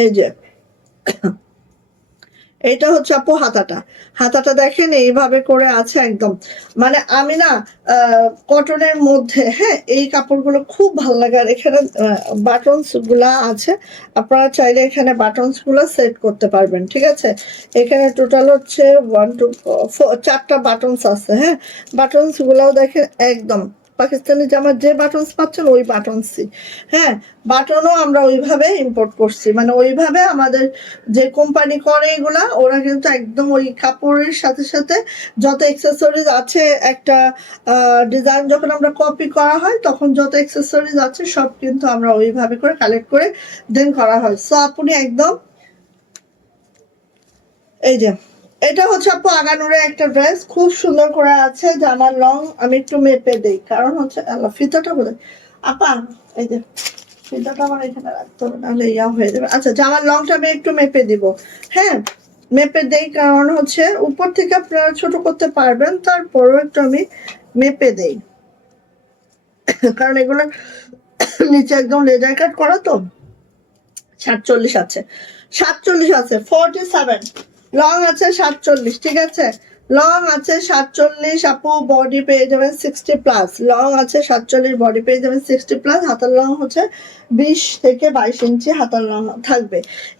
এই যে এটা হচ্ছে আপু হাতাটা। হাতাটা দেখেন এইভাবে করে আছে একদম। মানে আমি না কটনের মধ্যে, হ্যাঁ, এই কাপড়গুলো খুব ভালো লাগে। আর এখানে বাটনস গুলা আছে, আপনারা চাইলে এখানে বাটনস গুলো সেট করতে পারবেন, ঠিক আছে। এখানে টোটাল হচ্ছে 1 2 4 4টা বাটনস আছে, হ্যাঁ। বাটনস গুলাও দেখেন একদম পাকিস্তানি জামার যে বাটনস পাচ্ছেন ওই বাটনসই, হ্যাঁ। বাটনও আমরা ওইভাবে ইম্পোর্ট করছি, মানে ওইভাবে আমাদের যে কোম্পানি করে এগুলা, ওরা কিন্তু একদম ওই কাপড়ের সাথে সাথে যত অ্যাক্সেসরিজ আছে, একটা ডিজাইন যখন আমরা কপি করা হয় তখন যত অ্যাক্সেসরিজ আছে সব কিন্তু আমরা ওইভাবে করে কালেক্ট করে দেন করা হয়। সো আপনি একদম এই যে এটা হচ্ছে আপু আগানুরে একটা ড্রেস, খুব সুন্দর করে আছে। জামার লং আমি একটু মেপে দেই, কারণ হচ্ছে ফিতাটা বলে আপা, এই যে ফিতাটা আমার এখানে রাখতে হবে, নাহলে ইয়া হয়ে যাবে। আচ্ছা, জামার লংটা আমি একটু মেপে দিব, হ্যাঁ। মেপে দেই, কারণ হচ্ছে উপর থেকে আপনারা ছোট করতে পারবেন, তারপরেও একটু আমি মেপে দেই, কারণ এগুলো নিচে একদম লেজার কাট করা তো। 47 আছে, 47 আছে, 47 লং আছে, 47, ঠিক আছে। লং আছে 47 আপু, বডি পেয়ে যাবেন 60+। লং আছে 47, বডি পেয়ে যাবেন 60+। হাতার লং হচ্ছে 20 থেকে 22 ইঞ্চি হাতার লং থাকবে।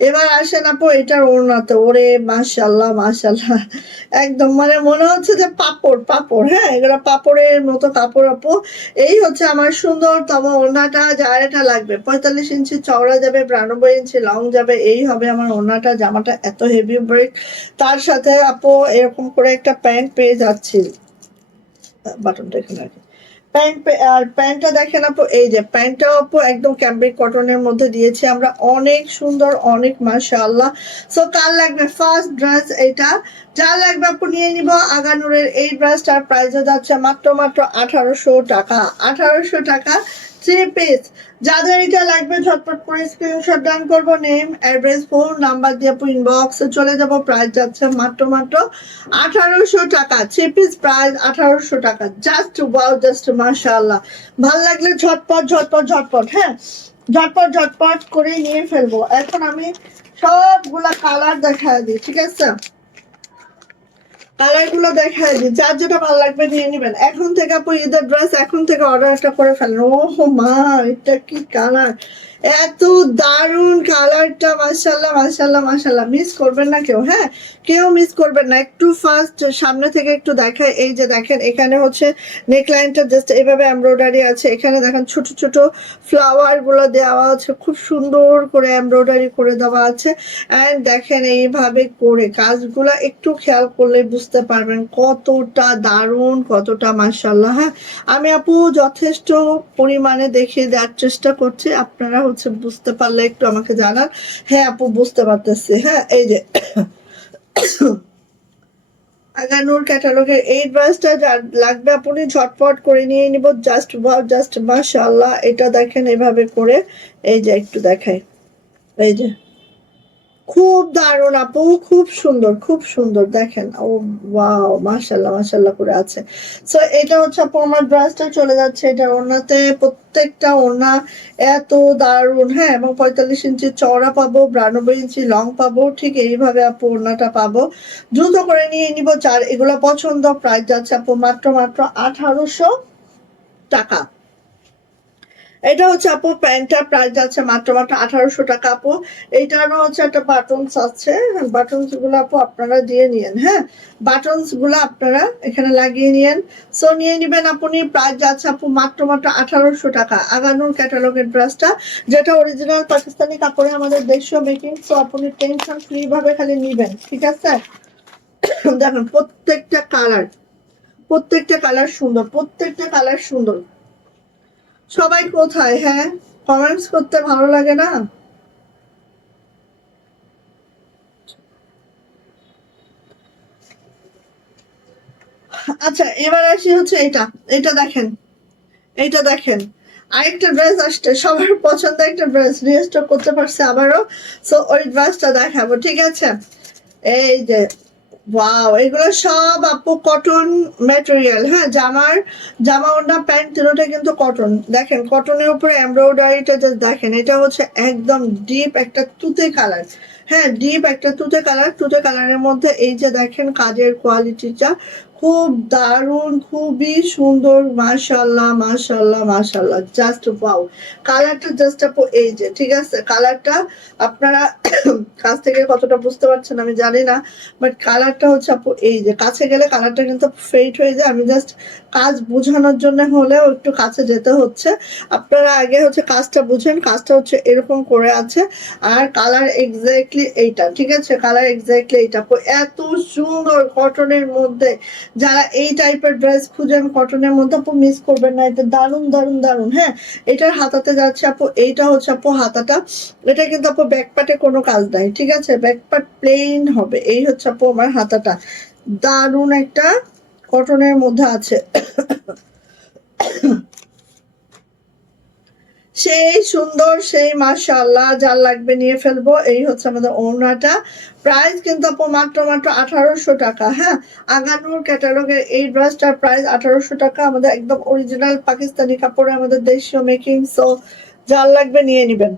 এবার আসেন আপু এটার ওড়নাতে, ওরে মাশাল্লাহ মাশাল্লাহ, একদম মানে মনে হচ্ছে যে পাপড় পাপড়, হ্যাঁ, এগুলো পাপড়ের মতো কাপড় আপু। এই হচ্ছে আমার সুন্দরতম ওড়নাটা, যার এটা লাগবে 45 ইঞ্চি চওড়া যাবে, 92 ইঞ্চি লং যাবে, এই হবে আমার ওড়নাটা। জামাটা এত হেভি ব্রেক, তার সাথে আপু এরকম করে একটা প্যান্ট পেয়ে যাচ্ছি। বাটনটা এখানে রাখি। আর প্যান্টটা দেখেন আপু, এই যে প্যান্টটা আপু একদম ক্যাম্ব্রিক কটনের মধ্যে দিয়েছি আমরা, অনেক সুন্দর, অনেক মাশাআল্লাহ। সো কার লাগবে ফার্স্ট ড্রেস এটা, যা লাগবে আপু নিয়ে নিব। আগানুরের এই ড্রেসটার প্রাইসও যাচ্ছে মাত্র মাত্র 1800 টাকা। 1800 টাকা 3 পিস। যাদের এটা লাগবে ঝটপট করে স্ক্রিনশট ডান করবো, নেম, অ্যাড্রেস, ফোন নাম্বার দিয়ে আপু ইনবক্সে চলে যাব। প্রাইস যাচ্ছে মাত্র মাত্র 1800 টাকা। 3 পিস প্রাইস 1800 টাকা। জাস্ট ওয়াও, জাস্ট মাশাআল্লাহ। ভাল লাগলে ঝটপট ঝটপট ঝটপট, হ্যাঁ, ঝটপট ঝটপট করে নিয়ে ফেলবো। এখন আমি সবগুলা কালার দেখায় দিই, ঠিক আছে। কালার গুলো দেখায় দিই, যার যেটা ভালো লাগবে নিয়ে নিবেন। এখন থেকে আপু ঈদের ড্রেস এখন থেকে অর্ডারটা করে ফেলেন। ও মা, এটা কি কালার, এত দারুন কালারটা, মাশাল্লাহ মাশাল্লাহ মাশাল্লাহ। মিস করবেন না কেউ, হ্যাঁ, কেউ মিস করবেন না। একটু ফার্স্ট সামনে থেকে একটু দেখায়। এই যে দেখেন এখানে হচ্ছে নেকলাইনটা জাস্ট এভাবে এমব্রয়ডারি আছে। এখানে দেখেন ছোট ছোট ফ্লাওয়ার গুলো দেওয়া আছে, খুব সুন্দর করে এমব্রয়ডারি করে দেওয়া আছে। অ্যান্ড দেখেন এইভাবে করে কাজগুলা একটু খেয়াল করলে বুঝতে পারবেন কতটা দারুণ, কতটা মাশাআল্লাহ। হ্যাঁ, আমি আপু যথেষ্ট পরিমাণে দেখিয়ে দেওয়ার চেষ্টা করছি, আপনারা হচ্ছে বুঝতে পারলে একটু আমাকে জানান। হ্যাঁ আপু বুঝতে পারতেছি। হ্যাঁ, এই যে আগানুর ক্যাটালগের এই ড্রেসটা যার লাগবে আপনি ঝটপট করে নিয়ে নিব। জাস্ট ওয়াও, জাস্ট মাশাআল্লাহ। এটা দেখেন এভাবে করে, এই যে একটু দেখাই, এই যে খুব দারুণ আপু, খুব সুন্দর, খুব সুন্দর। দেখেন, ও ওয়াও, মাশাআল্লাহ মাশাআল্লাহ করে আছে। সো এটা হচ্ছে আপু আমার ড্রেসটা চলে যাচ্ছে এটা ওড়নাতে। প্রত্যেকটা ওড়না এত দারুণ, হ্যাঁ, এবং 45 ইঞ্চি চওড়া পাবো, 92 ইঞ্চি লং পাবো, ঠিক এইভাবে আপু ওড়নাটা পাবো। দ্রুত করে নিয়ে নিব যার এগুলো পছন্দ। প্রাইস যাচ্ছে আপু মাত্র মাত্র 1800 টাকা। এটা হচ্ছে আপু প্যান্টটার প্রাইস যাচ্ছে মাত্র মাত্র 1800 টাকা আপু। এইটারও হচ্ছে একটা বাটনস আছে, বাটনস গুলো আপু আপনারা দিয়ে নিয়েন, হ্যাঁ, বাটনস গুলো আপনারা এখানে লাগিয়ে নিয়েন। সো নিয়ে নিবেন আপনি। প্রাইস যাচ্ছে আপু মাত্র মাত্র 1800 টাকা। আগানোর ক্যাটালগের ড্রেসটা, যেটা অরিজিনাল পাকিস্তানি কাপড়ে আমাদের দেশীয় মেকিং। সো আপনি টেনশন ফ্রি ভাবে খালি নিবেন, ঠিক আছে। দেখেন প্রত্যেকটা কালার, প্রত্যেকটা কালার সুন্দর, প্রত্যেকটা কালার সুন্দর। সবাই কোথায়, হ্যাঁ, কমেন্টস করতে ভালো লাগে না? আচ্ছা, এবার আসি হচ্ছে এটা। এটা দেখেন, এটা দেখেন, আরেকটা ড্রেস আসছে সবার পছন্দ একটা ড্রেস, রিস্টক করতে পারছে আবারও। সো ওই ড্রেসটা দেখাবো, ঠিক আছে। এই যে ওয়াও, এগুলো সব আপু কটন ম্যাটেরিয়াল, হ্যাঁ। জামা ওড়না প্যান্ট তিনটা কিন্তু কটন। দেখেন কটনের উপরে এমব্রয়ডারিটা জাস্ট দেখেন, এটা হচ্ছে একদম ডিপ একটা তুতে কালার। হ্যাঁ, ডিপ একটা তুতে কালারের মধ্যে এই যে দেখেন কাজের কোয়ালিটিটা খুব দারুণ, খুবই সুন্দর, মাশাল্লাহ মাশাল্লাহ মাশাল্লাহ, জাস্ট ওয়াও। কালারটা জাস্ট আপু এই যে, ঠিক আছে, কালারটা আপনারা কাছ থেকে কতটা বুঝতে পারছেন আমি জানি না, বাট কালারটা হচ্ছে আপু এই যে, কাছে গেলে কালারটা কিন্তু ফেড হয়ে যায়। আমি জাস্ট কাজ বোঝানোর জন্য হলেও একটু কাছে যেতে হচ্ছে। আপনারা আগে হচ্ছে কাজটা বুঝেন, কাজটা হচ্ছে এরকম করে আছে, আর কালার এক্স্যাক্টলি এইটা, ঠিক আছে, কালার এক্স্যাক্টলি এইটা। এত সুন্দর কটনের মধ্যে, যারা এই টাইপের ড্রেস খুঁজেন কটনের মধ্যে, আপু মিস করবেন না, এটা দারুণ দারুণ দারুণ। হ্যাঁ, এটার হাতাতে যাচ্ছে আপু, এইটা হচ্ছে আপু হাতাটা, এটা কিন্তু আপু ব্যাকপার্টে কোনো কাজ নাই, ঠিক আছে, ব্যাকপার্ট প্লেন হবে। এই হচ্ছে আপু আমার হাতাটা, দারুণ একটা কটনের মধ্যে আছে, সেই সুন্দর, সেই মাশাআল্লাহ, যার লাগবে নিয়ে ফেলবো। এই হচ্ছে আমাদের ওড়নাটা, প্রাইস কিন্তু আপু মাত্র মাত্র 1800 টাকা। হ্যাঁ, আগানুর ক্যাটালগের এই ড্রেসটার প্রাইস 1800 টাকা, আমাদের একদম অরিজিনাল পাকিস্তানি কাপড়ে, আমাদের দেশীয় মেকিং। সো যার লাগবে নিয়ে নেবেন,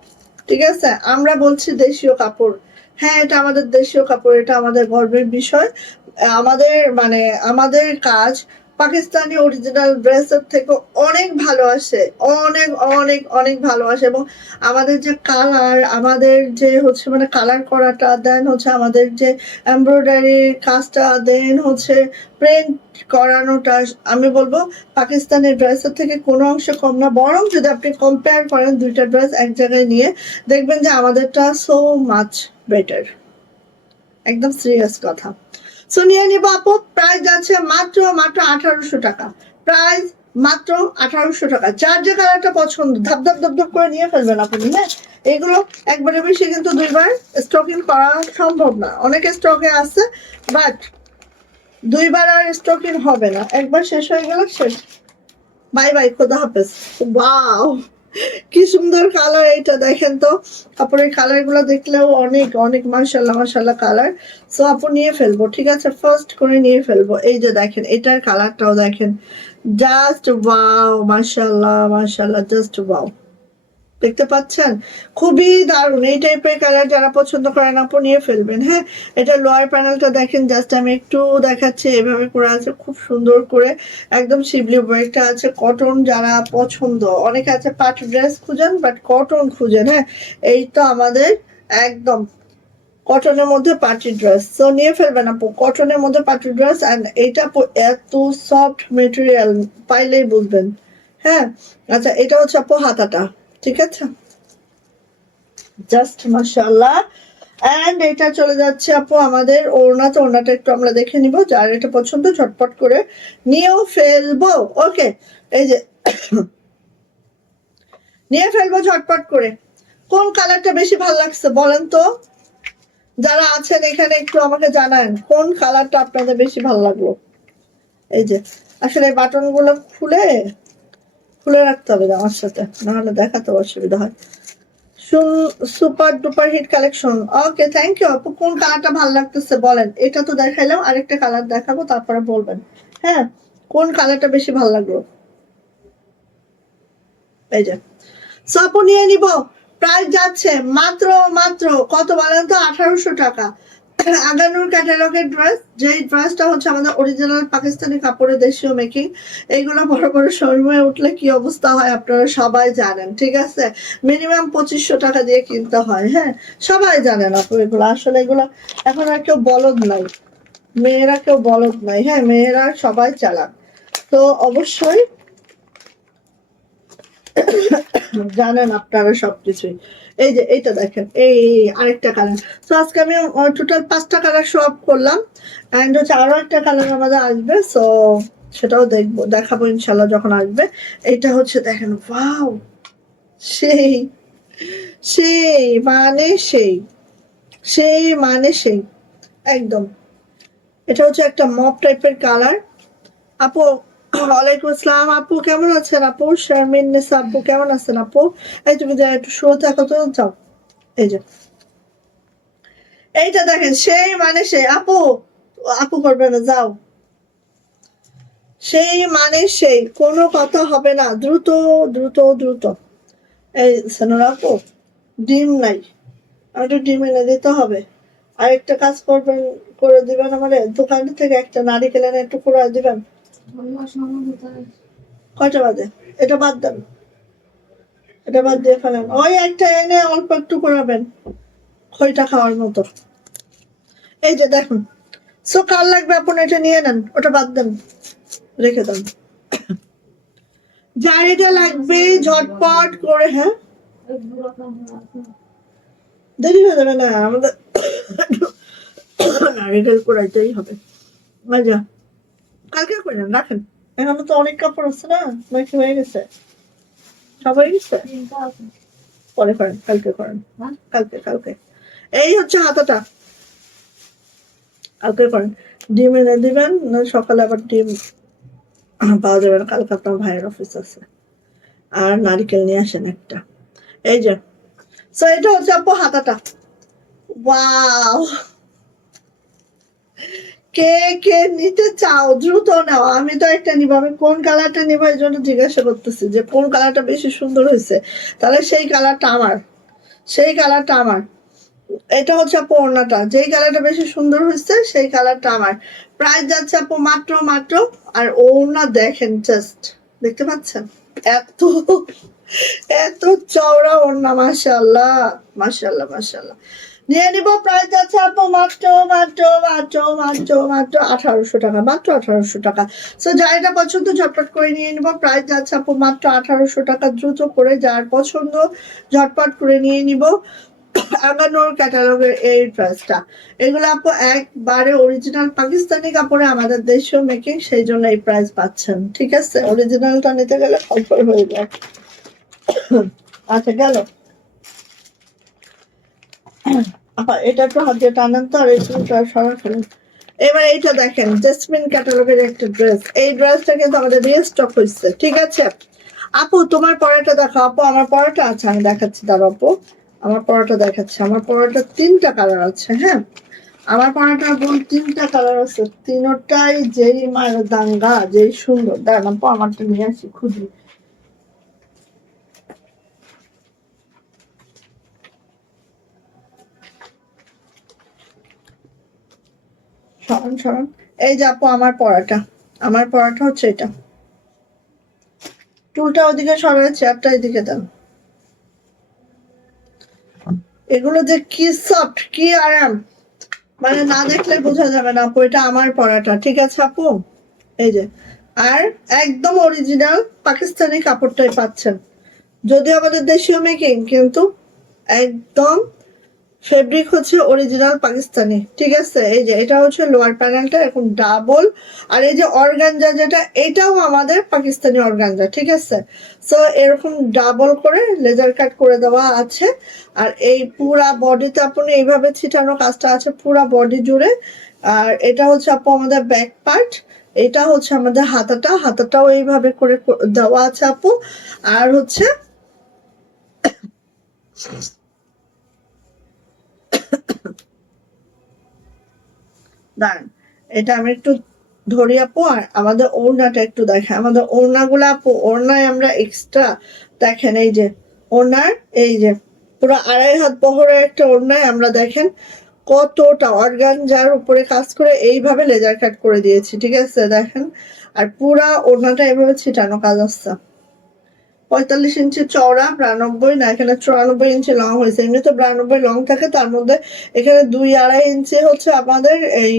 ঠিক আছে। আমরা বলছি দেশীয় কাপড়, হ্যাঁ এটা আমাদের দেশীয় কাপড়, এটা আমাদের গর্বের বিষয়। আমাদের মানে আমাদের কাজ পাকিস্তানি অরিজিনাল ড্রেসের থেকে অনেক ভালো আসে, অনেক অনেক অনেক ভালো আসে। এবং আমাদের যে কালার, আমাদের যে হচ্ছে মানে কালার করাটা, দেন হচ্ছে আমাদের যে এমব্রয়ডারি কাজটা, দেন হচ্ছে প্রিন্ট করানোটা, আমি বলবো পাকিস্তানের ড্রেসের থেকে কোনো অংশে কম না। বরং যদি আপনি কম্পেয়ার করেন দুইটা ড্রেস এক জায়গায় নিয়ে, দেখবেন যে আমাদেরটা সো মাচ বেটার, একদম সিরিয়াস কথা। সো নিয়ে নিব আপু, প্রাইস আছে মাত্র মাত্র 1800 টাকা, প্রাইস মাত্র 1800 টাকা। যার যে কালারটা পছন্দ ধাপ ধাপ ধাপ ধাপ করে নিয়ে ফেলবেন আপনি। হ্যাঁ, এগুলো একবারে বেশি কিন্তু দুইবার স্টকিং করা সম্ভব না, অনেকে স্টকে আছে, বাট দুইবার আর স্টকিং হবে না, একবার শেষ হয়ে গেল শেষ। বাই বাই, খোদা হাফেজ। ওয়াও, কি সুন্দর কালার, এইটা দেখেন তো, কাপড়ের কালার গুলো দেখলেও অনেক অনেক মাশাল্লাহ মাশাল্লাহ কালার। সো আপু নিয়ে ফেলবো, ঠিক আছে, ফার্স্ট করে নিয়ে ফেলবো। এই যে দেখেন এটার কালারটাও দেখেন, জাস্ট ওয়াও, মাশাল্লাহ মাশাল্লাহ, জাস্ট ওয়াও, দেখতে পাচ্ছেন, খুবই দারুণ। এই টাইপের কালার যারা পছন্দ করেন আপু নিয়ে ফেলবেন। হ্যাঁ, এটা লোয়ার প্যানেলটা দেখেন, জাস্ট আমি একটু দেখাচ্ছি, এভাবে করে আছে খুব সুন্দর করে, একদম শিবলি ওয়ার্কটা আছে। কটন যারা পছন্দ, অনেকে আছে পাট ড্রেস খুঁজেন বাট কটন খুঁজেন, হ্যাঁ এই তো আমাদের একদম কটনের মধ্যে পার্টি ড্রেস। তো নিয়ে ফেলবেন আপু, কটনের মধ্যে পার্টি ড্রেস, অ্যান্ড এইটা এত সফট মেটেরিয়াল, পাইলেই বুঝবেন। হ্যাঁ, আচ্ছা এটা হচ্ছে আপু হাতাটা, ঠিক আছে, জাস্ট মাশাআল্লাহ। এন্ড এটা চলে যাচ্ছে আপু আমাদের ওড়না, তো ওড়নাটা একটু আমরা দেখে নিব, যার এটা পছন্দ ঝটপট করে নিয়েও ফেলবো। ওকে, এই যে নিয়ে ফেলবো ঝটপট করে। কোন কালারটা বেশি ভালো লাগছে বলেন তো, যারা আছেন এখানে একটু আমাকে জানান কোন কালারটা আপনাদের বেশি ভালো লাগলো। এই যে আসলে বাটন গুলো খুলে খুলে রাখতে হবে আমার সাথে, নাহলে দেখাতে অসুবিধা হয়। Super duper hit collection, okay thank you আপু। কোন কালারটা ভালো লাগতেছে বলেন, এটা তো দেখাইলাম, আরেকটা কালার দেখাবো তারপরে বলবেন। হ্যাঁ, কোন কালারটা বেশি ভালো লাগলো। এই যে, সো আপু নিয়ে নিব, প্রাইস যাচ্ছে মাত্র মাত্র কত বলেন তো, 1800 টাকা। আগানুর ক্যাটালগের ড্রেস, যেই ড্রেসটা হচ্ছে আমাদের অরিজিনাল পাকিস্তানি কাপড়ে দেশীয় মেকিং। এইগুলো বড় বড় শোরুমে উঠলে কি অবস্থা হয় আপনারা সবাই জানেন, ঠিক আছে, মিনিমাম 2500 টাকা দিয়ে কিনতে হয়। হ্যাঁ, সবাই জানেন আপু এগুলো, আসলে এগুলো এখন আর কেউ বলদ নাই, মেয়েরা কেউ বলদ নাই, হ্যাঁ মেয়েরা সবাই চালাক। তো অবশ্যই জানেন আপনারা সবকিছুই। এই যে এইটা দেখেন, এই আরেকটা কালার। তো আজকে আমি টোটাল 5টা কালার শো আপ করলাম, এন্ড হচ্ছে আরো একটা কালার আমাদের আসবে, সো সেটাও দেখবো, দেখাবো ইনশাল্লাহ যখন আসবে। এটা হচ্ছে দেখেন, ওয়াও, সেই সেই মানে সেই, সেই মানে সেই, একদম। এটা হচ্ছে একটা মপ টাইপের কালার। আপু ওয়ালাইকুম আসসালাম, আপু কেমন আছেন আপু, শারমিন নিসা আপু কেমন আছেন আপু। এই তুমি যা একটু শো থাকো তো, যাও। এই যে এইটা দেখেন, সেই মানে সেই আপু, আপু করবে না, যাও, সেই মানে সেই, কোনো কথা হবে না, দ্রুত দ্রুত দ্রুত। এই সোনার আপু, ডিম নাই, একটা ডিম এনে দিতে হবে। আরেকটা কাজ করবেন, করে দিবেন আমাদের দোকান থেকে একটা নারিকেল এনে একটু কুড়া দিবেন। কয়টা বাজে? এটা বাদ দেন, এটা বাদ দিয়ে ফেলেন। ওই একটা এনে অল্প একটু করাবেন খইটা খাওয়ার মতো। এই যে দেখুন, সো কার লাগবে আপনি এটা নিয়ে নেন, ওটা বাদ দেন, রেখে দেন। যার এটা লাগবে ঝটপট করে, হ্যাঁ দেরি হয়ে যাবে না আমাদের, নারিকেল করাইতেই হবে। মজা কালকে করেন, রাখেন, এখনো তো অনেক কাপড় আছে না, নাকি হয়ে গেছে? সব হয়ে গেছে, পরে করেন, কালকে করেন, কালকে কালকে। এই হচ্ছে হাতাটা, কালকে করেন। ডিম এনে দিবেন, না সকালে আবার ডিম পাওয়া যাবে না, কালকে আপনার ভাইয়ের অফিস আছে। আর নারিকেল নিয়ে আসেন একটা। এই যে, সো এটা হচ্ছে আপু হাতাটা। ওয়াও, কে কে নিতে চাও দ্রুত নাও। আমি তো একটা নিবো, আমি কোন কালারটা নিবো এই জন্য জিজ্ঞাসা করতেছি যে কোন কালারটা বেশি সুন্দর হয়েছে, তাহলে সেই কালারটা আমার, সেই কালারটা আমার। এটা হচ্ছে আপু ওড়নাটা, যেই কালারটা বেশি সুন্দর হয়েছে সেই কালারটা আমার। প্রাইস যাচ্ছে আপু মাত্র মাত্র, আর ওড়না দেখেন জাস্ট, দেখতে পাচ্ছেন এত এত চওড়া ওড়না, মাশাআল্লাহ মাশাআল্লাহ মাশাআল্লাহ। নিয়ে নিব, প্রাইস যাচ্ছে আপু মাত্র মাত্র মাত্র মাত্র মাত্র 1800 টাকা, মাত্র 1800 টাকা। সো যার এটা পছন্দ ঝটপট করে নিয়ে নিব, প্রাইস যাচ্ছে আপু মাত্র 1800 টাকা। দ্রুত করে যার পছন্দ ঝটপট করে নিয়ে নিব। আগানোর ক্যাটালগের এই ড্রেসটা, এগুলো আপু একবারে অরিজিনাল পাকিস্তানি কাপড়ে আমাদের দেশীয় মেকিং, সেই জন্য এই প্রাইস পাচ্ছেন। ঠিক আছে, অরিজিনালটা নিতে গেলে অল্প হয়ে যায়। আচ্ছা গেল, আপা এটা একটু হাত দিয়ে টানেন তো, আর একটু সরা ফেলেন। এবার এইটা দেখেন, জেসমিন ক্যাটালগের একটা ড্রেস, এই ড্রেসটা কিন্তু আমাদের রিস্টক হয়েছে। ঠিক আছে আপু, তোমার পরাটা দেখো। আপু আমার পরাটা আছে, আমি দেখাচ্ছি, দাঁড়াও আপু, আমার পরাটা দেখাচ্ছি। আমার পরাটা 3টা কালার আছে, হ্যাঁ আমার পরাটার বোন 3টা কালার আছে, তিনটাই যেই মায়ের দাঙ্গা, যেই সুন্দর। দাঁড়ান আপু, আমারটা নিয়ে আসি খুঁজি। সরণ সরণ, এই যে আপু আমার পরাটা, আমার পরাটা হচ্ছে এটা। টুলটা ওদিকে সরাই, চেয়ারটা এদিকে দেন। এগুলো যে কি সফট, কি আরাম, মানে না দেখলে বোঝা যাবে না আপু এটা আমার পরাটা। ঠিক আছে আপু, এই যে, আর একদম অরিজিনাল পাকিস্তানি কাপড়টাই পাচ্ছেন, যদিও আমাদের দেশীয় মেকিং, কিন্তু একদম ফেব্রিক হচ্ছে অরিজিনাল পাকিস্তানি। ঠিক আছে, এই যে এটা হচ্ছে লোয়ার প্যানেলটা এখন ডাবল, আর এই যে অর্গানজা যেটা, এটাও আমাদের পাকিস্তানি অর্গানজা। ঠিক আছে, সো এরকম ডাবল করে লেজার কাট করে দেওয়া আছে। আর এই পুরা বডিতে আপনি এইভাবে ছিটানো কাজটা আছে পুরা বডি জুড়ে। আর এটা হচ্ছে আপু আমাদের ব্যাক পার্ট, এটা হচ্ছে আমাদের হাতাটা, হাতাটাও এইভাবে করে দেওয়া আছে আপু। আর হচ্ছে দাঁড়ান, এটা আমি একটু ধরি আপু, আর আমাদের ওড়নাটা একটু দেখেন। আমাদের ওড়নাগুলো আপু, ওড়নায় আমরা এক্সট্রা দেখেন, এই যে ওড়নার, এই যে পুরো 2.5 হাত বহরের একটা ওড়নায় আমরা দেখেন কতটা অর্গানজার উপরে কাজ করে এইভাবে লেজার কাট করে দিয়েছি। ঠিক আছে দেখেন, আর পুরা ওড়নাটা এভাবে ছিটানো কাজ আসছে। 45 ইঞ্চি চওড়া, 92 না, এখানে 94 ইঞ্চি লং হয়েছে। এমনি তো 92 লং থাকে, তার মধ্যে এখানে 2-2.5 ইঞ্চি হচ্ছে আমাদের এই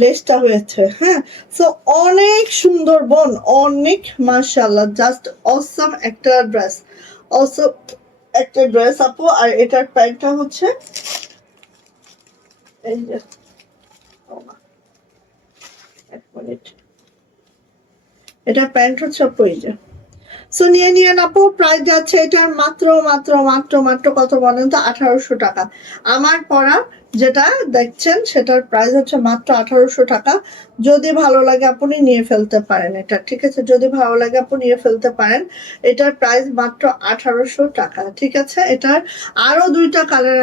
লেসটা হয়েছে। হ্যাঁ, সো অনেক সুন্দর বোন, অনেক মাশাআল্লাহ, জাস্ট অসম একটা ড্রেস, অসম একটা ড্রেস আপু। আর এটার প্যান্টটা হচ্ছে এই যে, এক মিনিট, এটার প্যান্ট হচ্ছে আপু এই যে। সো নিয়ে নিয়ে আপু, প্রাইস যাচ্ছে এটার মাত্র মাত্র মাত্র মাত্র কত বলেন তো, 1800 টাকা। আমার পরা যেটা দেখছেন সেটার প্রাইস হচ্ছে মাত্র 1800 টাকা। যদি ভালো লাগে আপনি নিয়ে ফেলতে পারেন এটা। ঠিক আছে, যদি ভালো লাগে আপনি নিয়ে ফেলতে পারেন। এটার প্রাইস মাত্র 1800 টাকা। ঠিক আছে, এটার আরো 2টা কালার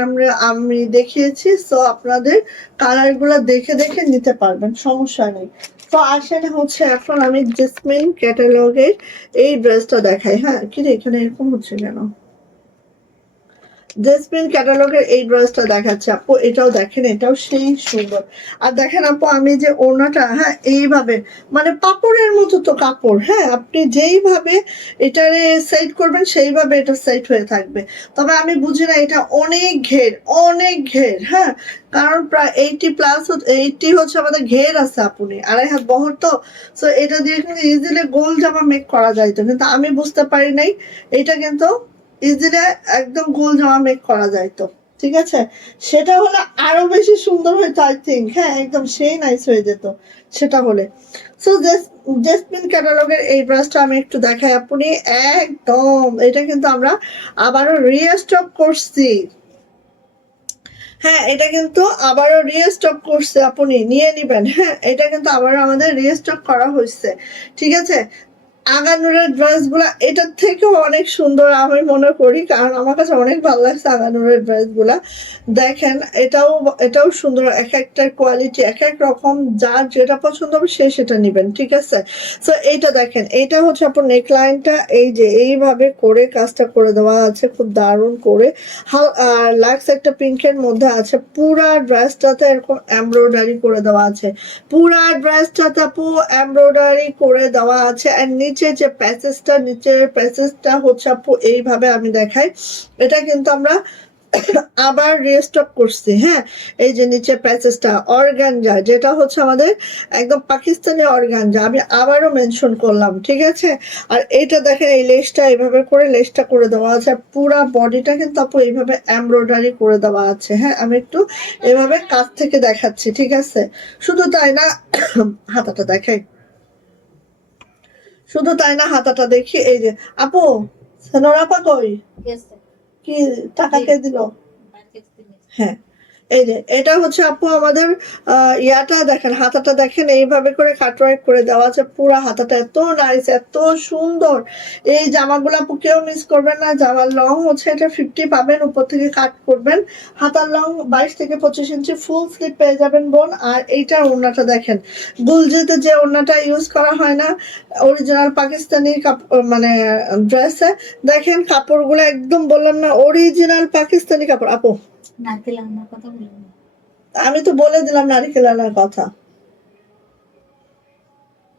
আমি দেখিয়েছি, সো আপনাদের কালারগুলো দেখে দেখে নিতে পারবেন, সমস্যা নেই। তো আসেন হচ্ছে এখন আমি জেসমিন ক্যাটালগের এই ড্রেসটা দেখাই। হ্যাঁ, কি রে এখানে এরকম হচ্ছে কেন? জেসমিন ক্যাটালগের এই ড্রেসটা দেখাচ্ছে আপু, এটাও দেখেন, এটাও সেই সুন্দর। আর দেখেন আপু আমি যে ওড়নাটা, হ্যাঁ এইভাবে মানে পাপড়ের মতো তো কাপড়, হ্যাঁ আপনি যেইভাবে এটারে সেট করবেন সেইভাবে এটা সেট হয়ে থাকবে। তবে আমি বুঝি না, এটা অনেক ঘের, অনেক ঘের, হ্যাঁ কারণ প্রায় 80+, 80 হচ্ছে আমাদের ঘের আছে আপনি, 2.5 হাত বহর তো। সো এটা দিয়ে কিন্তু ইজিলি গোল জামা মেক করা যাইতো, কিন্তু আমি বুঝতে পারি নাই এটা কিন্তু ইজিলি একদম গোল জামা মেক করা যাইতো। ঠিক আছে, সেটা হলে আরো বেশি সুন্দর হইতো আই থিঙ্ক, হ্যাঁ একদম সেই নাইস হয়ে যেত সেটা হলে। সো জেসমিন ক্যাটালগের এই ব্রাশটা আমি একটু দেখাই আপনি, একদম এটা কিন্তু আমরা আবারও রিস্টক করছি। হ্যাঁ এটা কিন্তু আবারও রিস্টক করছে, আপনি নিয়ে নিবেন, হ্যাঁ এটা কিন্তু আবারও আমাদের রিস্টক করা হয়েছে। ঠিক আছে, আগানুরের ড্রেস গুলা এটার থেকেও অনেক সুন্দর আমি মনে করি, কারণ আমার কাছে অনেক ভালো লাগছে আগানুরের ড্রেস গুলা। দেখেন এটাও, এটাও সুন্দর, এক একটার কোয়ালিটি এক এক রকম, যার যেটা পছন্দ হবে সে সেটা নিবেন। ঠিক আছে, সো এইটা দেখেন, এটা হচ্ছে আপনার নেকলাইনটা এই যে এইভাবে করে কাজটা করে দেওয়া আছে খুব দারুণ করে। আর লাক্স একটা পিঙ্কের মধ্যে আছে, পুরা ড্রেসটাতে এরকম এমব্রয়ডারি করে দেওয়া আছে, পুরা ড্রেসটাতে আপু এমব্রয়ডারি করে দেওয়া আছে। আর নিচে যে প্যাসেজটা, নিচের প্যাসেজটা হচ্ছে আপু এইভাবে আমি দেখাই, এটা কিন্তু আমরা আবার রিস্টক করছি, হ্যাঁ এই যে নিচে প্যাসেজটা অর্গানজা, যেটা হচ্ছে আমাদের একদম পাকিস্তানি অর্গানজা, আমি আবারও মেনশন করলাম। ঠিক আছে, আর এইটা দেখেন এই লেসটা এইভাবে করে লেসটা করে দেওয়া আছে, আর পুরা বডিটা কিন্তু আপু এইভাবে এমব্রয়ডারি করে দেওয়া আছে। হ্যাঁ আমি একটু এভাবে কাছ থেকে দেখাচ্ছি। ঠিক আছে, শুধু তাই না হাতাটা দেখাই, শুধু তাই না হাতাটা দেখি, এই যে আপু নোরাপা কই, কি টাকা কে দিল? হ্যাঁ এই যে এটা হচ্ছে আপু আমাদের ইয়াটা দেখেন, হাতাটা দেখেন এইভাবে করে কাটওয়ার্ক করে দেওয়া আছে, পুরো হাতাটা এত নাইস, এত সুন্দর। এই জামাগুলো আপু কেউ মিস করবেন না। জামার লং হচ্ছে এটা 50 পাবেন, উপর থেকে কাট করবেন। হাতার লং 22 থেকে 25 ইঞ্চি, ফুল স্লিপ পেয়ে যাবেন বোন। আর এইটার ওড়নাটা দেখেন, গুলজিতে যে ওড়নাটা ইউজ করা হয় না অরিজিনাল পাকিস্তানি কাপড় মানে ড্রেসে, দেখেন কাপড়গুলো একদম বললাম না অরিজিনাল পাকিস্তানি কাপড় আপু। নারকেল আনার কথা বললাম, আমি তো বলে দিলাম নারকেল আনার কথা।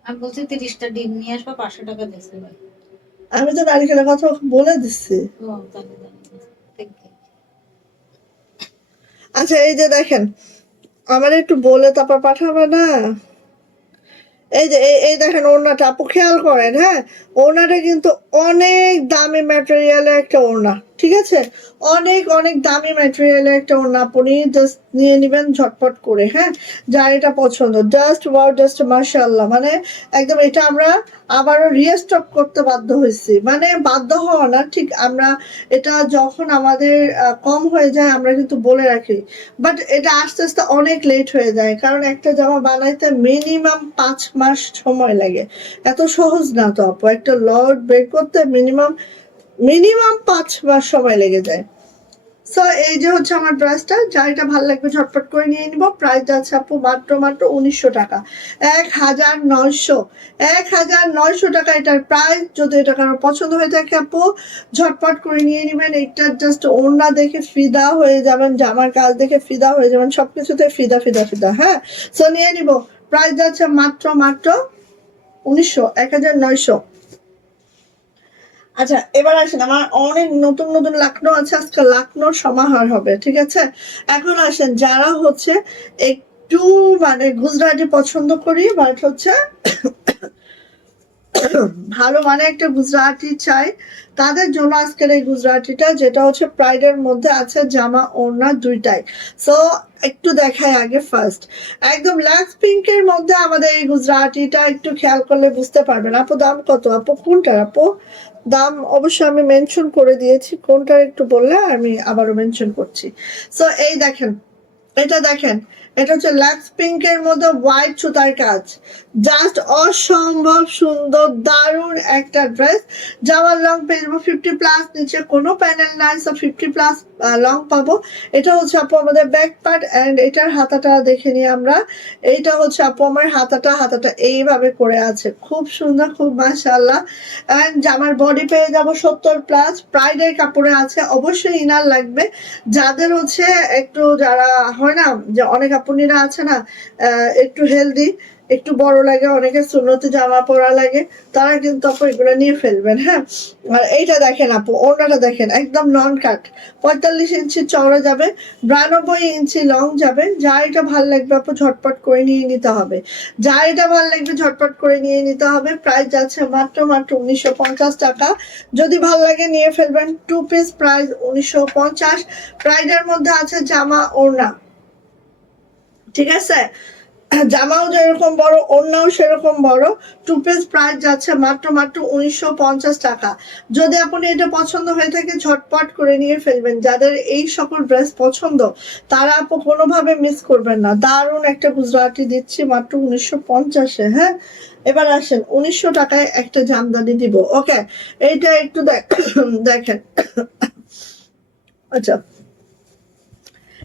আমি বলছি 30টা ডিম নিয়ে আসবা, 500 টাকা দিয়েছে ভাই। আমি তো নারকেলের কথা বলে দিচ্ছি। আচ্ছা এই যে দেখেন, আমার একটু বলে তারপর পাঠাবে না। এই যে এই দেখেন ওড়নাটা আপু খেয়াল করেন, হ্যাঁ ওড়নাটা কিন্তু অনেক দামি ম্যাটেরিয়ালের একটা ওড়না। ঠিক আছে, অনেক অনেক দামি ম্যাটেরিয়ালের একটা ওড়না, আপনি জাস্ট নিয়ে নেবেন ঝটপট করে। হ্যাঁ যার এটা পছন্দ, জাস্ট ওয়াও, জাস্ট মাশাআল্লাহ, মানে একদম এটা আমরা আবারও রিস্টক করতে বাধ্য হয়েছি, মানে বাধ্য হওয়া না ঠিক, আমরা এটা যখন আমাদের কম হয়ে যায় আমরা কিন্তু বলে রাখি, বাট এটা আস্তে আস্তে অনেক লেট হয়ে যায়, কারণ একটা জামা বানাইতে মিনিমাম 5 মাস সময় লাগে। এত সহজ না তো আপু, একটা লট বের করতে মিনিমাম মিনিমাম 5 মাস সময় লেগে যায়। সো এই যে হচ্ছে আমার ড্রেসটা, যা এটা ভালো লাগবে ঝটপট করে নিয়ে নিব। প্রাইস আছে আপু মাত্র মাত্র 1900 টাকা, 1900, 1900 টাকা এটার প্রাইস। যদি এটা কারো পছন্দ হয়ে থাকে আপু ঝটপট করে নিয়ে নেবেন। এটা জাস্ট ওড়না দেখে ফিদা হয়ে যাবেন, জামার কাজ দেখে ফিদা হয়ে যাবেন, সবকিছুতে ফিদা ফিদা ফিদা। হ্যাঁ সো নিয়ে নিব, প্রাইস আছে মাত্র মাত্র 1900, 1900। আচ্ছা এবার আসেন, আমার অনেক নতুন নতুন লাকনো আছে, আজকে লাকনোর সমাহার হবে। ঠিক আছে, এখন আসেন যারা হচ্ছে একটু মানে গুজরাটি পছন্দ করি, বাট হচ্ছে ভালো মানে একটা গুজরাটি চাই, তাদের জন্য আজকের এই গুজরাটিটা, যেটা হচ্ছে প্রাইডের মধ্যে আছে জামা ওড়না দুইটাই। সো একটু দেখাই আগে ফার্স্ট, একদম লাক্স পিঙ্কের মধ্যে আমাদের এই গুজরাটিটা একটু খেয়াল করলে বুঝতে পারবেন। আপু দাম কত আপু, কোনটার আপু দাম? অবশ্যই আমি মেনশন করে দিয়েছি, কোনটার একটু বললে আমি আবারও মেনশন করছি। সো এই দেখেন, এটা দেখেন, এটা হচ্ছে লাক্স পিঙ্কের মধ্যে হোয়াইট সুতার কাজ, জাস্ট অসম্ভব সুন্দর দারুণ একটা ড্রেস। জামার লং পেয়ে যাবো 50+, নিচে কোনো প্যানেল নাই, সো 50+ লং পাবো। এটা হচ্ছে আপু আমাদের ব্যাক পার্ট, অ্যান্ড এটার হাতাটা দেখে নিই আমরা। এইটা হচ্ছে আপু আমার হাতাটা এইভাবে করে আছে, খুব সুন্দর, খুব মাশাআল্লাহ। অ্যান্ড জামার বডি পেয়ে যাবো 70+, প্রাইডের কাপড়ে আছে। অবশ্যই ইনার লাগবে যাদের হচ্ছে একটু, যারা হয় না যে অনেক আপুনিরা আছে না একটু হেলদি, একটু বড় লাগে, অনেকে সুন্নতি জামা পরা লাগে, তারা কিন্তু আপু এগুলো নিয়ে ফেলবেন। হ্যাঁ, আর এইটা দেখেন আপু, ওড়নাটা দেখেন একদম নন কাট, 45 ইঞ্চি চওড়া যাবে, 92 ইঞ্চি লং যাবে। যা এটা ভাল লাগবে আপু ঝটপট করে নিয়ে নিতে হবে, যা এটা ভাল লাগবে ঝটপট করে নিয়ে নিতে হবে। প্রাইস যাচ্ছে মাত্র 1950 টাকা। যদি ভাল লাগে নিয়ে ফেলবেন। 2 পিস প্রাইস 1950। প্রাইডের মধ্যে আছে জামা ওড়না, ঠিক আছে, জামাও যেরকম বড় ওড়নাও সেরকম বড়। 2 পিস প্রাইস যাচ্ছে মাত্র 1950 টাকা। যদি আপনি এটা পছন্দ হয়ে থাকে ঝটপট করে নিয়ে ফেলবেন। যাদের এই সকল ড্রেস পছন্দ তারা আপু কোনোভাবে মিস করবেন না। দারুণ একটা গুজরাটি দিচ্ছি মাত্র 1950-এ। হ্যাঁ, এবার আসেন 1900 টাকায় একটা জামদানি দিব। ওকে, এইটা একটু দেখেন। আচ্ছা,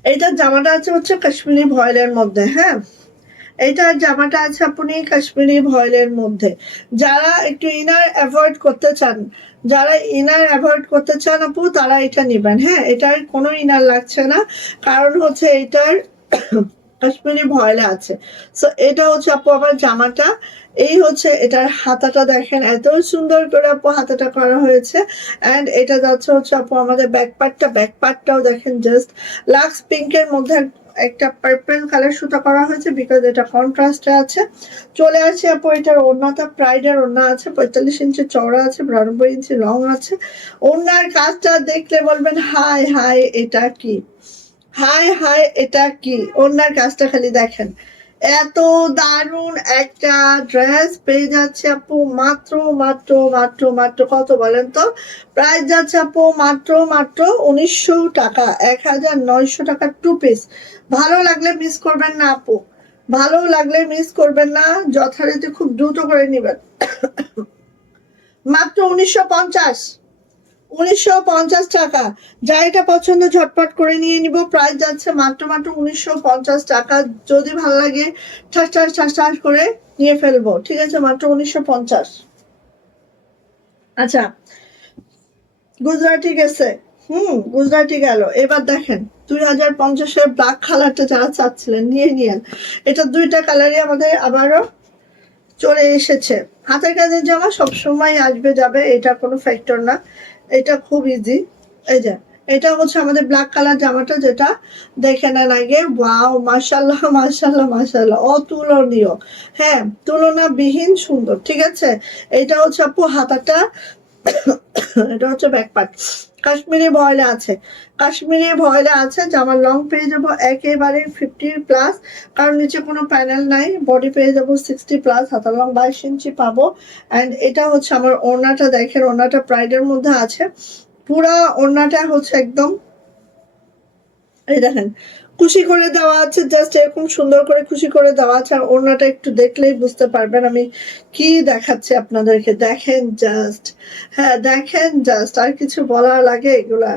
এইটার জামাটা আছে হচ্ছে কাশ্মীরি ভয়েলের মধ্যে। হ্যাঁ, এইটার জামাটা আছে আপনি কাশ্মীরি ভয়েলের মধ্যে। যারা একটু ইনার অ্যাভয়েড করতে চান, যারা ইনার অ্যাভয়েড করতে চান আপু, তারা এটা নেবেন। হ্যাঁ, এটার কোনো ইনার লাগছে না, কারণ হচ্ছে এটার কাশ্মীরি ভয়েলে আছে। সো এটা হচ্ছে আপু আমার জামাটা। এই হচ্ছে এটার হাতাটা দেখেন, এত সুন্দর করে আপু হাতাটা করা হয়েছে। অ্যান্ড এটা যাচ্ছে হচ্ছে আপু আমাদের ব্যাক পার্টটাও দেখেন, জাস্ট লাক্স পিঙ্কের মধ্যে একটা পার্পল কালার সুতা করা হয়েছে, বিকজ এটা কন্ট্রাস্টে আছে। চলে আসে আপু এটার ওড়নাটা, প্রাইডের ওড়না আছে, 45 ইঞ্চি চওড়া আছে, 92 ইঞ্চি লং আছে। ওড়নার কাজটা দেখলে বলবেন হাই হাই এটা কি, হাই হাই এটা কি। ওড়নার কাজটা খালি দেখেন, এত দারুণ একটা ড্রেস পেয়ে যাচ্ছে আপু মাত্র মাত্র মাত্র মাত্র কত বলেন তো? প্রাইস যাচ্ছে আপু মাত্র মাত্র 1900 টাকা, 1900 টাকা 2 পিস। ভালো লাগলে মিস করবেন না আপু, ভালো লাগলে মিস করবেন না, যথারীতি খুব দ্রুত করে নেবেন। মাত্র 1950, 1950 টাকা। যা এটা পছন্দ ঝটপট করে নিয়ে নিব। প্রাইস যাচ্ছে মাত্র মাত্র 1950 টাকা। যদি ভালো লাগে ঠাস ঠাস ঠাস ঠাস করে নিয়ে ফেলবো, ঠিক আছে, মাত্র 1950। আচ্ছা, গুজরাটি গেছে, গুজরাটি গেল। এবার দেখেন 2050-এর ব্ল্যাক কালারটা যারা চাচ্ছিলেন নিয়ে নিয়েন। এটা দুইটা কালারই আমাদের আবারও চলে এসেছে। হাতের কাজের জামা সবসময় আসবে যাবে, এটা কোনো ফ্যাক্টর না, এটা খুব ইজি। এই যে এটা হচ্ছে আমাদের ব্ল্যাক কালার জামাটা, যেটা দেখে নেন আগে। ওয়াও, মাশাল্লাহ মাশাল্লাহ মাশাল্লাহ, অতুলনীয়। হ্যাঁ, তুলনাবিহীন সুন্দর, ঠিক আছে। এটা হচ্ছে আপু হাতাটা, এটা হচ্ছে ব্যাক পার্ট। কাশ্মীরি ভয়েলে আছে, কাশ্মীরি ভয়েলে আছে। জামার লং পেয়ে যাবো একেবারে 50+, কারণ নিচে কোনো প্যানেল নাই। বডি পেয়ে যাবো 60+, হাতার লং 22 ইঞ্চি পাবো। অ্যান্ড এটা হচ্ছে আমার ওড়নাটা দেখেন, ওড়নাটা প্রাইডের মধ্যে আছে। পুরা ওড়নাটা হচ্ছে একদম, এই দেখেন খুশি করে দেওয়া আছে, জাস্ট এরকম সুন্দর করে খুশি করে দেওয়া আছে। আর ওড়নাটা একটু দেখলেই বুঝতে পারবেন আমি কি দেখাচ্ছি আপনাদেরকে, দেখেন জাস্ট। হ্যাঁ দেখেন জাস্ট, আর কিছু বলা লাগে এগুলা,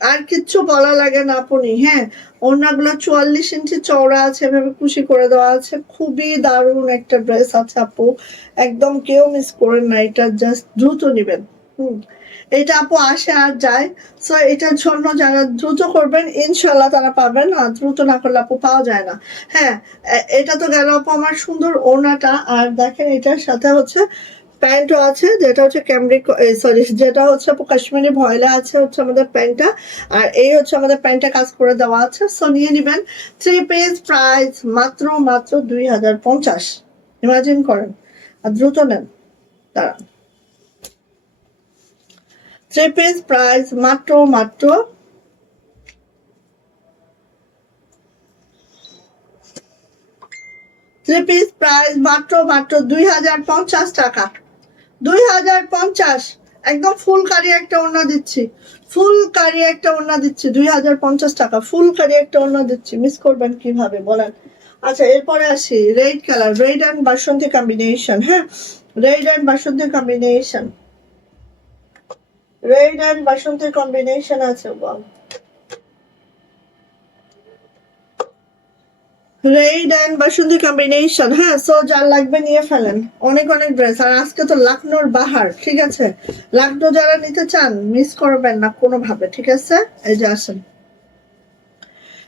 আর কিচ্ছু বলা লাগে না আপনি। হ্যাঁ, ওড়নাগুলো 44 ইঞ্চি চওড়া আছে, এভাবে খুশি করে দেওয়া আছে। খুবই দারুণ একটা ড্রেস আছে আপু, একদম কেউ মিস করেন না, এটা জাস্ট দ্রুত নিবেন। এটা আপু আসে আর যায়। সো এটার জন্য যারা দ্রুত করবেন ইনশাল্লাহ তারা পাবেন, আর দ্রুত না করলে আপু পাওয়া যায় না। হ্যাঁ, এটা তো গেল আপু আমার সুন্দর ওড়নাটা। আর দেখেন এটার সাথে হচ্ছে প্যান্টও আছে, যেটা হচ্ছে ক্যামরিক, সরি, যেটা হচ্ছে আপু কাশ্মীরি ভয়েলে আছে হচ্ছে আমাদের প্যান্টটা। আর এই হচ্ছে আমাদের প্যান্টটা কাজ করে দেওয়া আছে। সো নিয়ে নিবেন। 3 পিস প্রাইস মাত্র মাত্র 2050। ইমাজিন করেন, আর দ্রুত নেন তারা। 3 পিস প্রাইস মাত্র মাত্র 3 পিস প্রাইস মাত্র মাত্র 2050 টাকা। 2050। একদম ফুল কারি একটা ওড়না দিচ্ছি, ফুল কারি একটা ওড়না দিচ্ছি 2050 টাকা, ফুল কারি একটা ওড়না দিচ্ছি, মিস করবেন কিভাবে বলেন। আচ্ছা এরপরে আসি রেড কালার, রেড অ্যান্ড বাসন্তী কম্বিনেশন। হ্যাঁ, রেড অ্যান্ড বাসন্তী কম্বিনেশন, রেড অ্যান্ড বাসন্তী কম্বিনেশন আছে। রেড অ্যান্ড বাসন্তী কম্বিনেশন। হ্যাঁ, সো যার লাগবে নিয়ে ফেলেন, অনেক অনেক ড্রেস। আর আজকে তো লাখনৌর বাহার, ঠিক আছে, লাখনৌ যারা নিতে চান মিস করবেন না কোনোভাবে, ঠিক আছে। এই যে আসেন,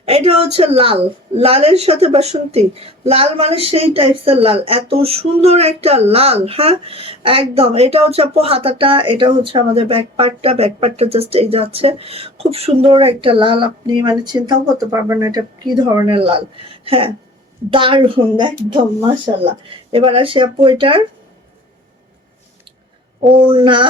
এটা হচ্ছে লাল, লালের সাথে বাসন্তী। লাল মানে সেই টাইপসের লাল, এত সুন্দর একটা লাল। হ্যাঁ একদম, এটা হচ্ছে আপু হাতাটা, এটা হচ্ছে আমাদের ব্যাক পার্টটা, ব্যাক পার্টটা জাস্ট এই যাচ্ছে, খুব সুন্দর একটা লাল, আপনি মানে চিন্তাও করতে পারবেন না এটা কি ধরনের লাল। হ্যাঁ দারুণ একদম মাশাল্লাহ। এবার আসি আপু এটার ওড়না।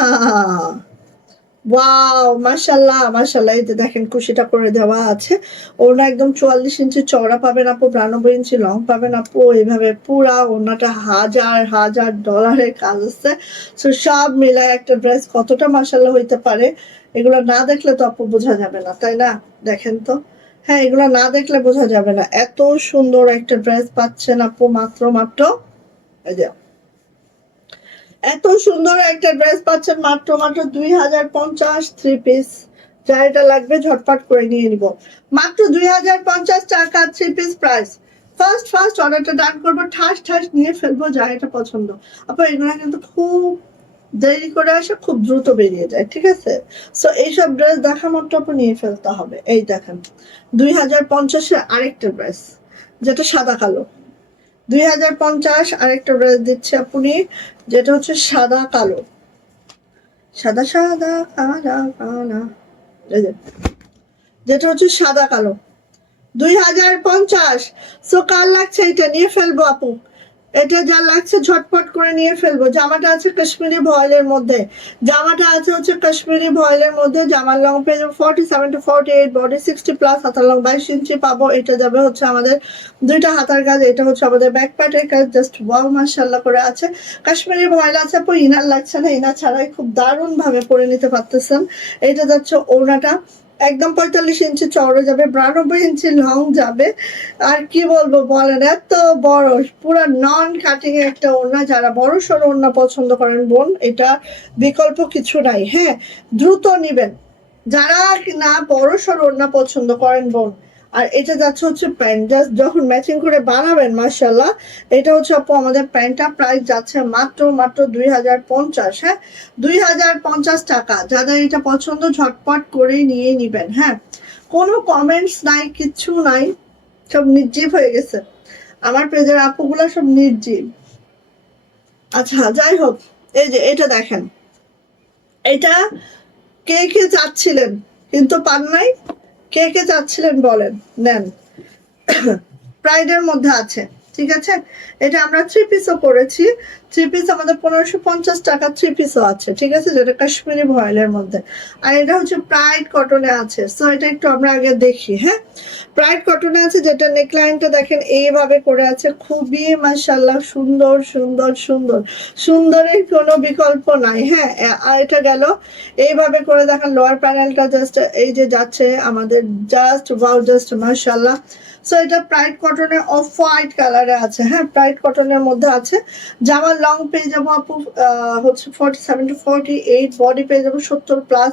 ওয়াও মাশাল্লাহ মাশাল্লাহ, এই যে দেখেন কুশিটা করে দেওয়া আছে। ওড়না একদম 44 ইঞ্চি চওড়া পাবেন আপু, 92 ইঞ্চি লং পাবেন আপু। এইভাবে পুরা ওড়নাটা হাজার হাজার ডলারের কাজ আছে। সো সব মিলায় একটা ড্রেস কতটা মাশাল্লাহ হইতে পারে, এগুলো না দেখলে তো আপু বোঝা যাবে না, তাই না? দেখেন তো, হ্যাঁ এগুলো না দেখলে বোঝা যাবে না। এত সুন্দর একটা ড্রেস পাচ্ছেন আপু মাত্র মাত্র, এই যে এত সুন্দর একটা ড্রেস পাচ্ছেন মাত্র মাত্র 2050 থ্রি পিস। যার এটা লাগবে ঝটপট করে নিয়ে নিব, মাত্র 2050 টাকা three piece price. First first অর্ডারটা ডান করবো, ঠাস ঠাস নিয়ে ফেলবো যার এটা পছন্দ। আপনার এগুলো কিন্তু খুব দেরি করে আসে, খুব দ্রুত বেরিয়ে যায়, ঠিক আছে। সো এইসব ড্রেস দেখা মাত্র আপনি নিয়ে ফেলতে হবে। এই দেখেন 2050-এর আরেকটা ড্রেস, যেটা সাদা কালো। 2050 আরেকটা ড্রেস দিচ্ছে আপনি, যেটা হচ্ছে সাদা কালো, সাদা সাদা কালা কালা, যেটা হচ্ছে সাদা কালো 2050। সো কার লাগছে এটা নিয়ে ফেলবো আপু, এটা যা লাগছে ঝটপট করে নিয়ে ফেলবো। জামাটা আছে কাশ্মীরি ভয়েলের মধ্যে, জামাটা আছে হচ্ছে কাশ্মীরি ভয়েলের মধ্যে। জামার লং পেয়ে যাবো 47 to 48, বডি 60 প্লাস, হাতার লং 22 ইঞ্চি পাবো। এটা যাবে হচ্ছে আমাদের দুইটা হাতার কাজ, এটা হচ্ছে আমাদের ব্যাক পার্টের কাজ, জাস্ট ওয়াও মাশাআল্লাহ করে আছে। কাশ্মীরি ভয়েল আছে আপু, ইনার লাগছে না, ইনার ছাড়াই খুব দারুণ ভাবে পরে নিতে পারতেছেন। এটা যাচ্ছে ওড়নাটা একদম 45 ইঞ্চি চওড়া যাবে, 92 ইঞ্চি লং যাবে। আর কি বলবো বলেন, এত বড় পুরো নন কাটিং একটা ওড়না। যারা বড় সড়ো ওড়না পছন্দ করেন বোন, এটা বিকল্প কিছু নাই। হ্যাঁ দ্রুত নিবেন যারা না বড় সড়ো ওড়না পছন্দ করেন বোন। আর এটা যাচ্ছে হচ্ছে প্যান্ট, জাস্ট যখন ম্যাচিং করে বানাবেন মাশাল্লাহ। এটা হচ্ছে আপু আমাদের প্যান্টটা প্রাইস যাচ্ছে মাত্র মাত্র 2050। হ্যাঁ 2050 টাকা। যাদের এটা পছন্দ ঝটপট করে নিয়ে নিবেন। হ্যাঁ কোনো কমেন্টস নাই, কিচ্ছু নাই, সব নির্জীব হয়ে গেছে আমার পেজের আপুগুলা, সব নির্জীব। আচ্ছা যাই হোক, এই যে এটা দেখেন, এটা কে কে চাচ্ছিলেন কিন্তু পান নাই, কে কে চাচ্ছিলেন বলেন, নেন। প্রাইডের মধ্যে আছে, ঠিক আছে। এটা আমরা থ্রি পিসও করেছি, থ্রি পিস আমাদের 1550 টাকা থ্রি পিসও আছে, ঠিক আছে, যেটা কাশ্মীরি ভয়েলের মধ্যে। আর এটা হচ্ছে প্রাইড কটনে আছে। সো এটা একটু আমরা আগে দেখি। হ্যাঁ প্রাইড কটনে আছে, যেটা নেকলাইনটা দেখেন এইভাবে করে আছে, খুবই মাশাআল্লাহ সুন্দর সুন্দর সুন্দর, সুন্দরের কোনো বিকল্প নাই। হ্যাঁ আর এটা গেল এইভাবে করে দেখেন, লোয়ার প্যানেলটা জাস্ট এই যে যাচ্ছে আমাদের, জাস্ট ওয়াও, জাস্ট মাশাআল্লাহ। সো এটা প্রাইড কটনের অফ হোয়াইট কালারে আছে। হ্যাঁ প্রাইড কটনের মধ্যে আছে। জামার লং পেয়ে যাবো আপু হচ্ছে 47 to 48, বডি পেয়ে যাবো 70 প্লাস,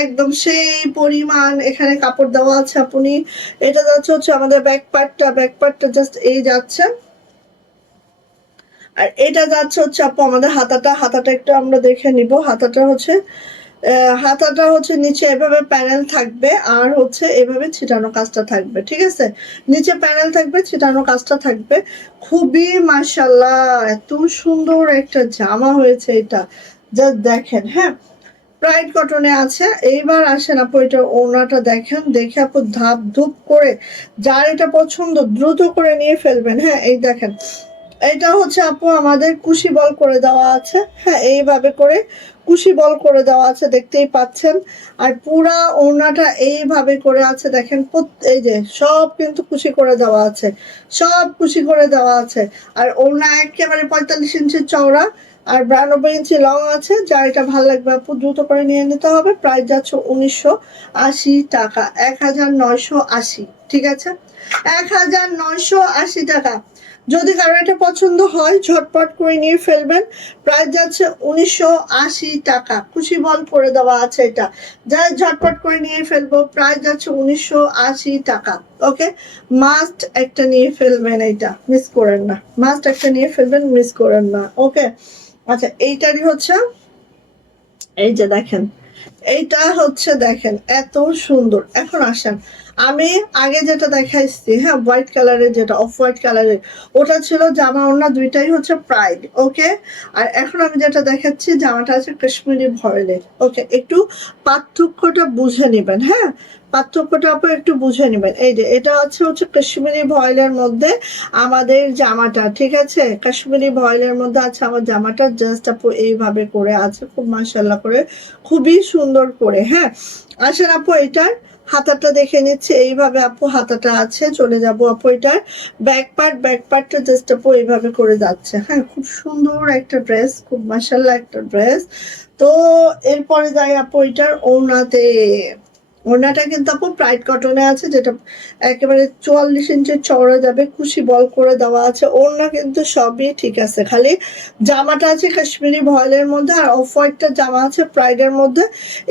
একদম সেই পরিমাণ এখানে কাপড় দেওয়া আছে আপনি। এটা যাচ্ছে হচ্ছে আমাদের ব্যাক পার্টটা, ব্যাক পার্টটা জাস্ট এই যাচ্ছে। আর এটা যাচ্ছে হচ্ছে আপু আমাদের হাতাটা, হাতাটা একটু আমরা দেখে নিব। হাতাটা হচ্ছে হাতাটা হচ্ছে নিচে এভাবে প্যানেল থাকবে, আর হচ্ছে এভাবে ছিটানো কাজটা থাকবে, ঠিক আছে। নিচে প্যানেল থাকবে, ছিটানো কাজটা থাকবে। খুবই মাশাআল্লাহ এত সুন্দর একটা জামা হয়েছে এটা, জাস্ট দেখেন। হ্যাঁ প্রাইড কটনে আছে। এইবার আসেন আপু এটা ওড়নাটা দেখেন, দেখে আপু ধাপ ধুপ করে যার এটা পছন্দ দ্রুত করে নিয়ে ফেলবেন। হ্যাঁ এই দেখেন, এটা হচ্ছে আপু আমাদের কুশি বল করে দেওয়া আছে। হ্যাঁ এইভাবে করে কুশি বল করে দেওয়া আছে, দেখতেই পাচ্ছেন। আর পুরা ওড়নাটা এইভাবে করে আছে দেখেন, এই যে সব কিন্তু কুশি করে দেওয়া আছে, সব কুশি করে দেওয়া আছে। আর ওড়না একেবারে 45 ইঞ্চি চওড়া, আর 92 ইঞ্চি লং আছে, যার এটা ভালো লাগবে আপু দ্রুত করে নিয়ে নিতে হবে। প্রাইস যাচ্ছে 1980 টাকা, 1980, ঠিক আছে, 1980 টাকা। যদি কারো এটা পছন্দ হয় ঝটপট করে নিয়ে ফেলবেন। প্রাইস যাচ্ছে 1980 টাকা, খুশি বল করে দেওয়া আছে এটা, যাই ঝটপট করে নিয়ে ফেলবো। প্রাইস যাচ্ছে 1980 টাকা। ওকে, মাস্ট একটা নিয়ে ফেলবেন, এইটা মিস করেন না, মাস্ট একটা নিয়ে ফেলবেন, মিস করেন না। ওকে, আচ্ছা এইটারই হচ্ছে, এই যে দেখেন, এইটা হচ্ছে দেখেন এত সুন্দর। এখন আসেন, আমি আগে যেটা দেখাইছি, হ্যাঁ হোয়াইট কালারের, যেটা অফ হোয়াইট কালারের, ওটা ছিল জামা ওড়না দুইটাই হচ্ছে প্রাইড। ওকে, আর এখন আমি যেটা দেখাচ্ছি জামাটা আছে কাশ্মীরি ভয়েলের। ওকে, একটু পার্থক্যটা বুঝে নেবেন, হ্যাঁ পার্থক্যটা আপু একটু বুঝে নেবেন। এই যে এটা হচ্ছে কাশ্মীরি ভয়েলের মধ্যে আমাদের জামাটা, ঠিক আছে, কাশ্মীরি ভয়েলের মধ্যে আছে আমার জামাটা, জাস্ট আপু এইভাবে করে আছে, খুব মাশাআল্লাহ করে, খুবই সুন্দর করে। হ্যাঁ, আসেন আপু এটার হাতাটা দেখে নিচ্ছে, এইভাবে আপু হাতাটা আছে, চলে যাব আপু এটার ব্যাক পার্টটা জাস্ট আপু এইভাবে করে যাচ্ছে। হ্যাঁ, খুব সুন্দর একটা ড্রেস, খুব মাশাআল্লাহ একটা ড্রেস। তো এরপরে যাই আপু এটার ওড়নাতে। ওড়নাটা কিন্তু আপু প্রাইড কটনে আছে, যেটা একেবারে 44 ইঞ্চির চওড়া যাবে, খুশি বল করে দেওয়া আছে। ওড়না কিন্তু সবই ঠিক আছে, খালি জামাটা আছে কাশ্মীরি ভয়েলের মধ্যে, আর অফ হোয়াইটটা জামা আছে প্রাইডের মধ্যে।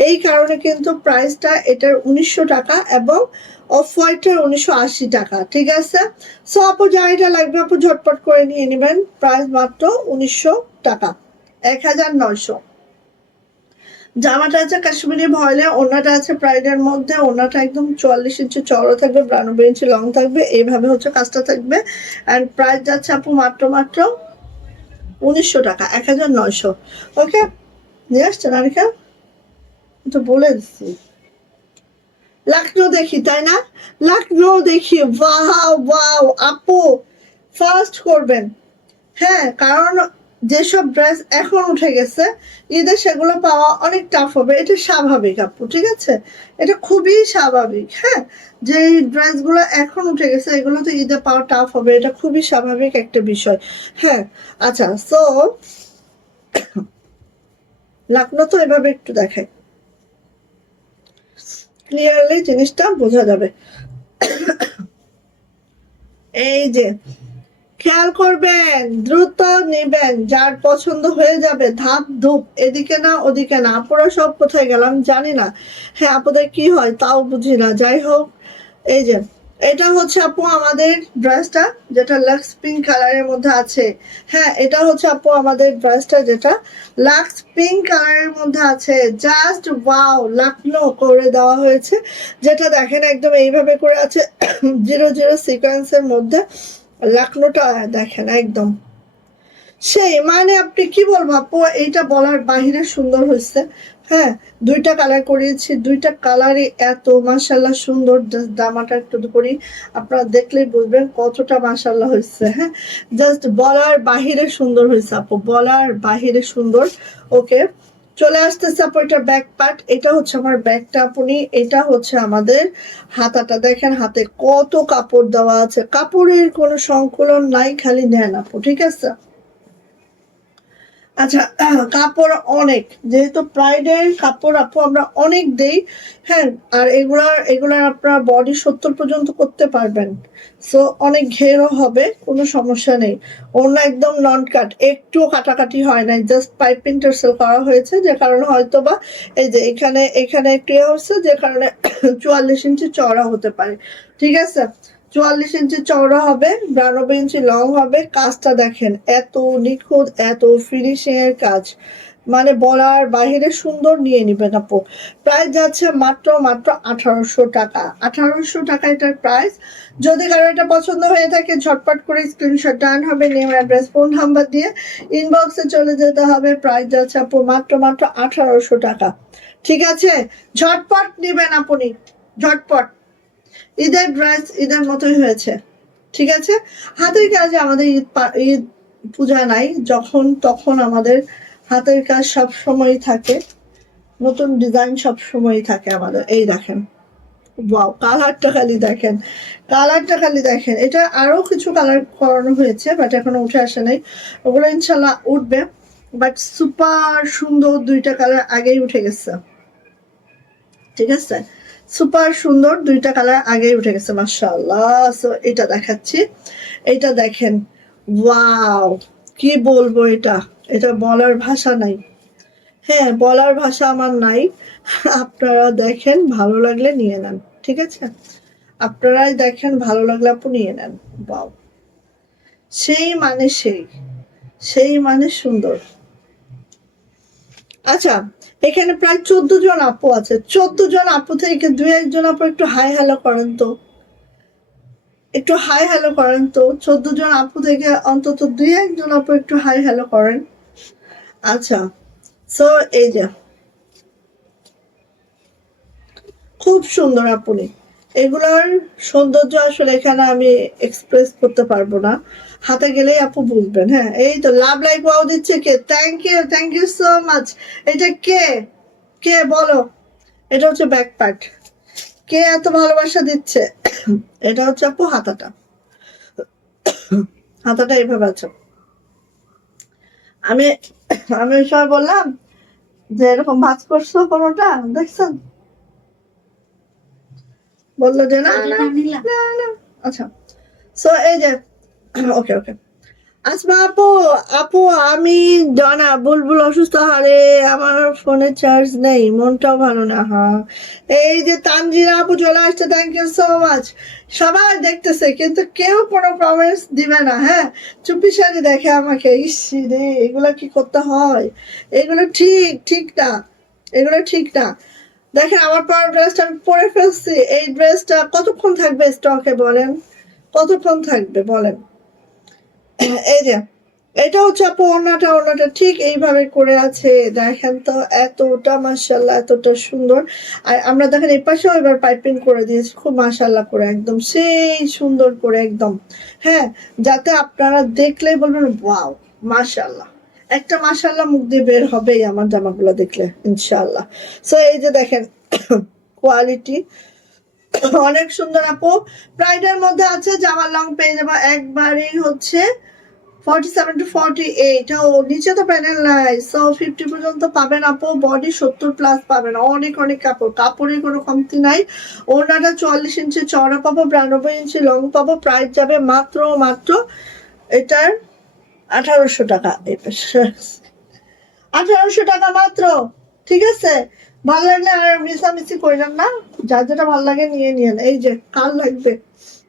এই কারণে কিন্তু প্রাইসটা এটার 1900 টাকা এবং অফ হোয়াইটের 1980 টাকা, ঠিক আছে। সো আপু যা এটা লাগবে আপু ঝটপট করে নিয়ে নেবেন, প্রাইস মাত্র 1900 টাকা, 1900। জামাটা আছে কাশ্মীরি ভয়েলে, ওড়নাটা আছে প্রাইডের মধ্যে, ওড়নাটা একদম 44 ইঞ্চি চওড়া থাকবে, 92 ইঞ্চি লং থাকবে, এইভাবে হচ্ছে কাজটা থাকবে। অ্যান্ড প্রাইস যাচ্ছে আপু মাত্র 1900 টাকা, 1900। ওকে, নিয়ে আসছেন আরিকা, তো বলে দিচ্ছি। লাখনৌ দেখি, তাই না, লাখনৌ দেখি, ওয়াও ওয়াও আপু ফার্স্ট করবেন। হ্যাঁ, কারণ যেসব ড্রেস এখন উঠে গেছে ঈদে, সেগুলো পাওয়া অনেক টাফ হবে, এটা স্বাভাবিক আপু, ঠিক আছে, এটা খুবই স্বাভাবিক। হ্যাঁ, যে ড্রেসগুলো এখন উঠে গেছে এগুলো তো ঈদে পাওয়া টাফ হবে, এটা খুবই স্বাভাবিক একটা বিষয়। হ্যাঁ, আচ্ছা, সো লাখনৌ তো এভাবে একটু দেখাই, ক্লিয়ারলি জিনিসটা বোঝা যাবে। এই যে খেয়াল করবেন, দ্রুত নেবেন, যার পছন্দ হয়ে যাবে ধাপ ধুপ, এদিকে না ওদিকে না। আপুরা সব কোথায় গেলাম জানি না, হ্যাঁ আপুদের কি হয় তাও বুঝি না, যাই হোক। এই যে এটা হচ্ছে আপু আমাদের ড্রেসটা, যেটা লাক্স পিঙ্ক কালারের মধ্যে আছে। হ্যাঁ, এটা হচ্ছে আপু আমাদের ড্রেসটা, যেটা লাক্স পিঙ্ক কালারের মধ্যে আছে, জাস্ট ওয়াও, লাখনৌ করে দেওয়া হয়েছে, যেটা দেখেন একদম এইভাবে করে আছে, 0 0 সিকোয়েন্সের মধ্যে লাখনৌটা দেখেন একদম সেই, মানে আপনি কি বলবো আপু, এইটা বলার বাহিরে সুন্দর হয়েছে। হ্যাঁ, দুইটা কালার করিয়েছি, দুইটা কালারই এত মাশাল্লাহ সুন্দর। জামাটা একটু করি, আপনারা দেখলেই বুঝবেন কতটা মাশাল্লাহ হয়েছে। হ্যাঁ, জাস্ট বলার বাহিরে সুন্দর হয়েছে আপু, বলার বাহিরে সুন্দর। ওকে, চলে আসতেছে আপু এটার ব্যাক পার্ট, এটা হচ্ছে আমার ব্যাকটা আপনি, এটা হচ্ছে আমাদের হাতাটা, দেখেন হাতে কত কাপড় দেওয়া আছে, কাপড়ের কোনো সংকুলন নাই, খালি নেন আপু, ঠিক আছে। আচ্ছা, কাপড় অনেক, যেহেতু প্রাইডের কাপড় আপু আমরা অনেক দেই। হ্যাঁ, আর এগুলার আপনার বডি 70 পর্যন্ত করতে পারবেন, সো অনেক ঘেরও হবে, কোনো সমস্যা নেই। ওনা একদম নন কাট, একটুও কাটাকাটি হয় নাই, জাস্ট পাইপিং টার্সেল করা হয়েছে, যে কারণে হয়তো বা এই যে এখানে এখানে একটু হচ্ছে, যে কারণে 44 ইঞ্চি চওড়া হতে পারে, ঠিক আছে। 44 ইঞ্চি চওড়া হবে, 92 ইঞ্চি লং হবে। কাজটা দেখেন এত নিখুঁত, এত ফিনিশিং এর কাজ, মানে বলার বাহিরে সুন্দর, নিয়ে নিবেন আপু। প্রাইস যাচ্ছে মাত্র 1800 টাকা, 1800 টাকা এটার প্রাইস। যদি কারো এটা পছন্দ হয়ে থাকে ঝটপট করে স্ক্রিনশট ডান হবে, নেম অ্যাড্রেস ফোন নাম্বার দিয়ে ইনবক্সে চলে যেতে হবে। প্রাইস যাচ্ছে আপু মাত্র 1800 টাকা, ঠিক আছে, ঝটপট নিবেন আপনি, ঝটপট। ঈদের ড্রেস ঈদের মতোই হয়েছে, ঠিক আছে। হাতের কাজে আমাদের ঈদ পূজা নাই, যখন তখন আমাদের হাতের কাজ সব সময় থাকে, নতুন ডিজাইন সব সময় থাকে আমাদের। এই দেখেন, ওয়াও, কালারটা খালি দেখেন, কালারটা খালি দেখেন। এটা আরো কিছু কালার করানো হয়েছে, বাট এখনো উঠে আসে নাই, ওগুলো ইনশাল্লাহ উঠবে। বাট সুপার সুন্দর, দুইটা কালার আগেই উঠে গেছে, ঠিক আছে, সুপার সুন্দর, দুইটা কালার আগেই উঠে গেছে মাশাআল্লাহ। সো এটা দেখাচ্ছি, এটা দেখেন, ওয়াও, কি বলবো, এটা এটা বলার ভাষা নাই, হ্যাঁ বলার ভাষা আমার নাই। আপনারা দেখেন, ভালো লাগলে নিয়ে নেন, ঠিক আছে, আপনারাই দেখেন, ভালো লাগলে আপু নিয়ে নেন। বাও, সেই মানে সেই মানে সুন্দর। আচ্ছা, এখানে প্রায় 14 জন আপু আছে, 14 জন আপু থেকে 2-1 জন আপু একটু হাই হ্যালো করেন তো, একটু হাই হ্যালো করেন তো, 14 জন আপু থেকে অন্তত 2-1 জন আপু একটু হাই হ্যালো করেন। আচ্ছা, সো এই যে খুব সুন্দর আপুনি, এগুলোর সৌন্দর্য আসলে এখানে আমি এক্সপ্রেস করতে পারবো না, হাতে গেলেই আপু বুঝবেন। হ্যাঁ, এই তো লাভ লাইক ওয়াও দিচ্ছে কে, থ্যাংক ইউ সো মাচ। এটা কে, কে বলো, এটা হচ্ছে ব্যাক পার্ট, কে এত ভালোবাসা দিচ্ছে? এটা হচ্ছে আপু হাতাটা, হাতাটা এইভাবে আছে। আমি আমি ওই সময় বললাম যে এরকম ভাঁজ করছো কোনোটা, দেখছেন, বললো যে না না না না। আচ্ছা, সো এই যে ওকে ওকে, আসমা আপু, আপু আমি জানা বুলবুল অসুস্থ, হারে আমার ফোনে চার্জ নেই, মনটাও ভালো না। হ্যাঁ, এই যে তানজিরা আপু চলে আসছে, থ্যাংক ইউ সো মাচ। সবাই দেখতেছে কিন্তু কেউ কোনো কমেন্টস দিবে না, হ্যাঁ, চুপি সারি দেখে আমাকে, ইস রে এগুলা কি করতে হয়, এগুলো ঠিক না, এগুলো ঠিক না। দেখেন আমার পরা ড্রেসটা আমি পরে ফেলছি, এই ড্রেসটা কতক্ষণ থাকবে স্টকে বলেন, কতক্ষণ থাকবে বলেন। এই যে এটা হচ্ছে আপু ওড়নাটা, ওড়নাটা ঠিক এইভাবে করে আছে, দেখেন তো এতটা মাশাআল্লাহ, এতটা সুন্দর। আর আমরা দেখেন এই পাশেও এবার পাইপিং করে দিয়েছি খুব মাশাআল্লাহ করে, একদম সেই সুন্দর করে একদম, হ্যাঁ, যাতে আপনারা দেখলেই বলবেন ওয়াও মাশাআল্লাহ, একটা মাশাআল্লাহ মুখ দিয়ে বের হবেই আমার জামাগুলো দেখলে ইনশাআল্লাহ। সো এই যে দেখেন কোয়ালিটি অনেক সুন্দর আপু, প্রাইডের মধ্যে আছে, জামার লং পেয়ে যাবো একবারেই হচ্ছে 47 to 48, ও নিচে তো প্যানেল নাই, সো 50 পর্যন্ত পাবেন আপু, বডি 70+ পাবেন, অনেক অনেক কাপড়, কাপড়ের কোনো কমতি নাই। ওড়নাটা 44 ইঞ্চি চওড়া পাবো, 92 ইঞ্চি লং পাবো, প্রাইস যাবে মাত্র মাত্র এটার 1800 টাকা, 1800 টাকা মাত্র, ঠিক আছে। ভালো লাগলে আর মিসামিসি করলাম না, যার যেটা ভালো লাগে নিয়ে নিয়েন। এই যে কাল লাগবে,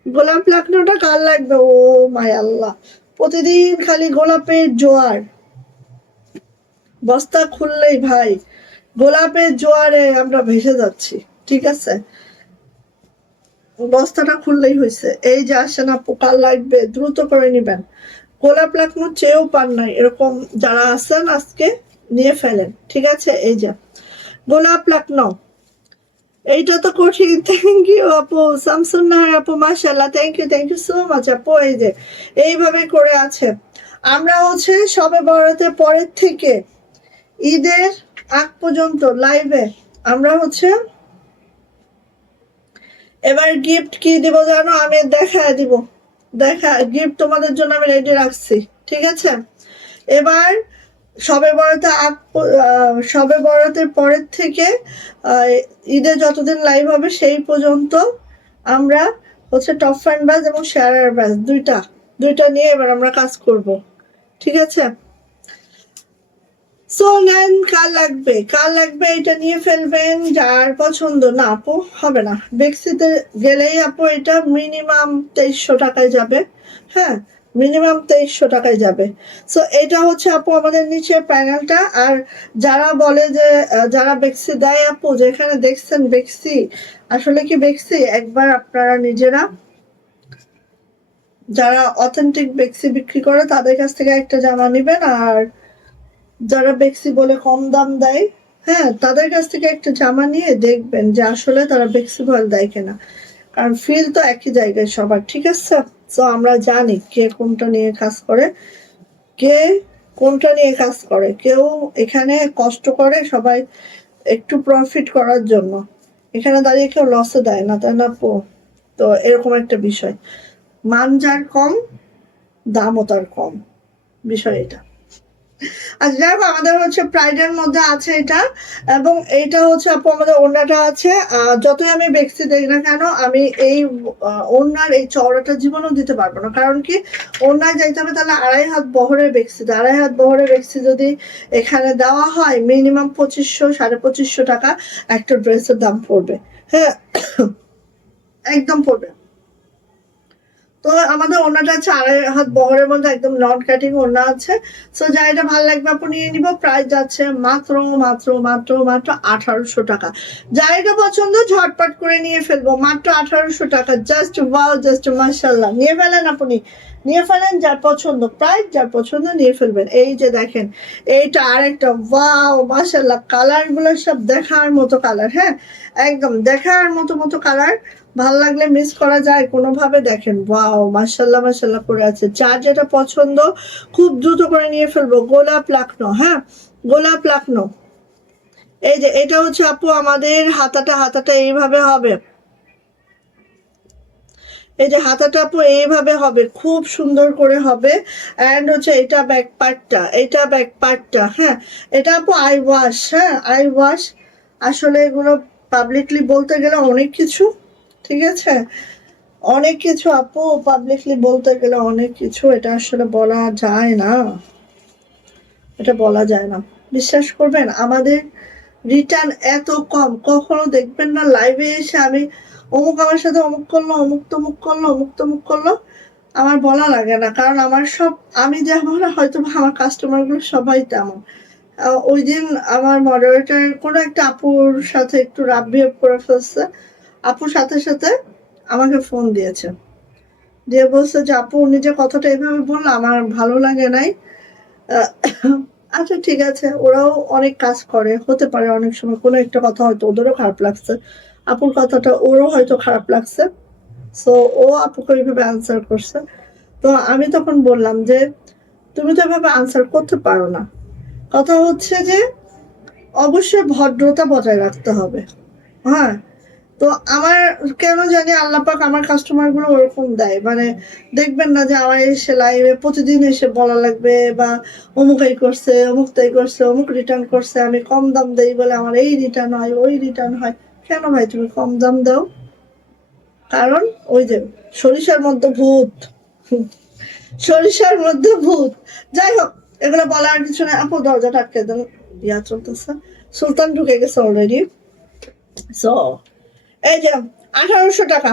গোলাপ লাকনোটা কাল লাগবে, ও মাই আল্লাহ, প্রতিদিন খালি গোলাপের জোয়ার, বস্তা খুললেই ভাই গোলাপের জোয়ারে আমরা ভেসে যাচ্ছি, ঠিক আছে, বস্তাটা খুললেই হয়েছে। এই যে আসেন আপু, কাল লাগবে, দ্রুত করে নিবেন, গোলাপ লাকনো চেয়েও পান নাই এরকম যারা আছেন আজকে নিয়ে ফেলেন, ঠিক আছে। এই যে গোলাপ লাকনো, এইটা তো কঠিন, থ্যাংক ইউ আপু, শামসুন নাহার আপু মাশাআল্লাহ, থ্যাংক ইউ সো মাচ আপু। এই যে এইভাবে করে আছে, আমরা হচ্ছে সবে বরাতের পরের থেকে ঈদের আগ পর্যন্ত লাইভে আমরা হচ্ছে এবার গিফট কি দিব জানো, আমি দিব, গিফট তোমাদের জন্য আমি রেডি রাখছি, ঠিক আছে। এবার সবে সবে বরাতের পরের থেকে ঈদে যতদিন লাইভ হবে সেই পর্যন্ত আমরা হচ্ছে টপ ফ্যান ব্যাচ এবং শেয়ারার ব্যাচ দুইটা নিয়ে এবার আমরা কাজ করব, ঠিক আছে। সো নেন, কাল লাগবে এটা নিয়ে ফেলবেন, যার পছন্দ না আপু হবে না, বেক্সিতে গেলেই আপু এটা মিনিমাম 2300 টাকায় যাবে, হ্যাঁ মিনিমাম 2300 টাকায় যাবে। সো এটা হচ্ছে আপু আমাদের নিচে প্যানেলটা। আর যারা বলে যে যারা বেক্সি দেয় আপু, যেখানে দেখছেন বেক্সি আসলে কি বেক্সি, একবার আপনারা নিজেরা যারা অথেন্টিক বেক্সি বিক্রি করে তাদের কাছ থেকে একটা জামা নেবেন, আর যারা বেক্সি বলে কম দাম দেয়, হ্যাঁ তাদের কাছ থেকে একটা জামা নিয়ে দেখবেন যে আসলে তারা বেক্সি বল দেয় কিনা, কারণ ফিল তো একই জায়গায় সবার, ঠিক আছে। তো আমরা জানি কে কোনটা নিয়ে কাজ করে, কে কোনটা নিয়ে কাজ করে, কেউ এখানে কষ্ট করে সবাই একটু প্রফিট করার জন্য, এখানে দাঁড়িয়ে কেউ লসে দেয় না, তাই না আপু। তো এরকম একটা বিষয়, মান যার কম দামও তার কম, বিষয় এটা। আচ্ছা যাই হোক, আমাদের হচ্ছে প্রাইডের মধ্যে আছে এটা, এবং এইটা হচ্ছে আপু আমাদের ওড়নাটা আছে। যতই আমি বেক্সি দেই না কেন, আমি এই ওড়নার এই চওড়াটা জীবনও দিতে পারবো না। কারণ কি, ওড়নায় যাইতে হবে তাহলে 2.5 হাত বহরের বেক্সি, 2.5 হাত বহরের বেক্সি যদি এখানে দেওয়া হয়, মিনিমাম 2500 টাকা একটা ড্রেসের দাম পড়বে। হ্যাঁ, একদম পড়বে। তো আমাদের ওড়নাটা আছে 2.5 হাত বহরের মধ্যে, একদম নন কাটিং ওড়না আছে। সো যা এটা ভালো লাগবে আপু নিয়ে নিব। প্রাইস যাচ্ছে মাত্র মাত্র মাত্র মাত্র 1800 টাকা। যা এটা পছন্দ ঝটপট করে নিয়ে ফেলবো, মাত্র 1800 টাকা। জাস্ট ওয়াও, জাস্ট মাশাআল্লাহ। নিয়ে ফেলেন আপনি, নিয়ে ফেলেন, যার পছন্দ প্রাইস, যার পছন্দ নিয়ে ফেলবেন। এই যে দেখেন, এইটা আরেকটা ওয়াও মাশাআল্লাহ, কালার গুলো সব দেখার মতো কালার। হ্যাঁ, একদম দেখার মতো মতো কালার, ভাল লাগলে মিস করা যায় কোনোভাবে। দেখেন ওয়াও মাশাল্লাহ মাশাল্লাহ করে আছে। যার যেটা পছন্দ খুব দ্রুত করে নিয়ে ফেলবো। গোলাপ লাকনো, হ্যাঁ গোলাপ লাকনো। এই যে এটা হচ্ছে আপু আমাদের হাতাটা, হাতাটা এইভাবে হবে। এই যে হাতাটা আপু এইভাবে হবে, খুব সুন্দর করে হবে। অ্যান্ড হচ্ছে এটা ব্যাক পার্টটা, এটা ব্যাক পার্টটা। হ্যাঁ, এটা আপু আই ওয়াশ, হ্যাঁ আই ওয়াশ। আসলে এগুলো পাবলিকলি বলতে গেলে অনেক কিছু, ঠিক আছে, অনেক কিছু আপু, পাবলিকলি বলতে গেলে অনেক কিছু, এটা আসলে বলা যায় না, এটা বলা যায় না। বিশ্বাস করবেন আমাদের রিটার্ন এত কম, কখনো দেখবেন না লাইভে এসে আমি অমুক আমার সাথে অমুক করলো, অমুক তমুক করলো, অমুক তমুক করলো, আমার বলা লাগে না। কারণ আমার সব, আমি যেমন হয়তো আমার কাস্টমারগুলো সবাই তেমন। ওই দিন আমার মডারেটর কোনো একটা আপুর সাথে একটু রাফ বিহেভ করে ফেলছে, আপুর সাথে সাথে আমাকে ফোন দিয়েছে, দিয়ে বলছে যে আপু উনি যে কথাটা এভাবে বললো আমার ভালো লাগে নাই। আচ্ছা ঠিক আছে, ওরাও অনেক কাজ করে, হতে পারে অনেক সময় কোনো একটা কথা হয়তো ওদেরও খারাপ লাগছে, আপুর কথাটা ওরও হয়তো খারাপ লাগছে। সো ও আপুকে ওইভাবে আনসার করছে। তো আমি তখন বললাম যে তুমি তো এভাবে আনসার করতে পারো না। কথা হচ্ছে যে অবশ্যই ভদ্রতা বজায় রাখতে হবে। হ্যাঁ, তো আমার কেন জানি আল্লাপাক আমার কাস্টমার গুলো ওরকম দেয়, মানে দেখবেন না যে আমার এসে লাইভে প্রতিদিন এসে বলা লাগবে বা অমুক এই করছে, অমুক তাই করছে, অমুক রিটার্ন করছে, আমি কম দাম দেই বলে আমার এই রিটার্ন হয়, ওই রিটার্ন হয়। কেন ভাই তুমি কম দাম দাও? কারণ ওই যে সরিষার মধ্যে ভূত, সরিষার মধ্যে ভূত। যাই হোক, এগুলো বলার কিছু না আপু, দরজাটা আটকে দেন, ইয়া চলতেছে, সুলতান ঢুকে গেছে অলরেডি। সো এই যে 1800 টাকা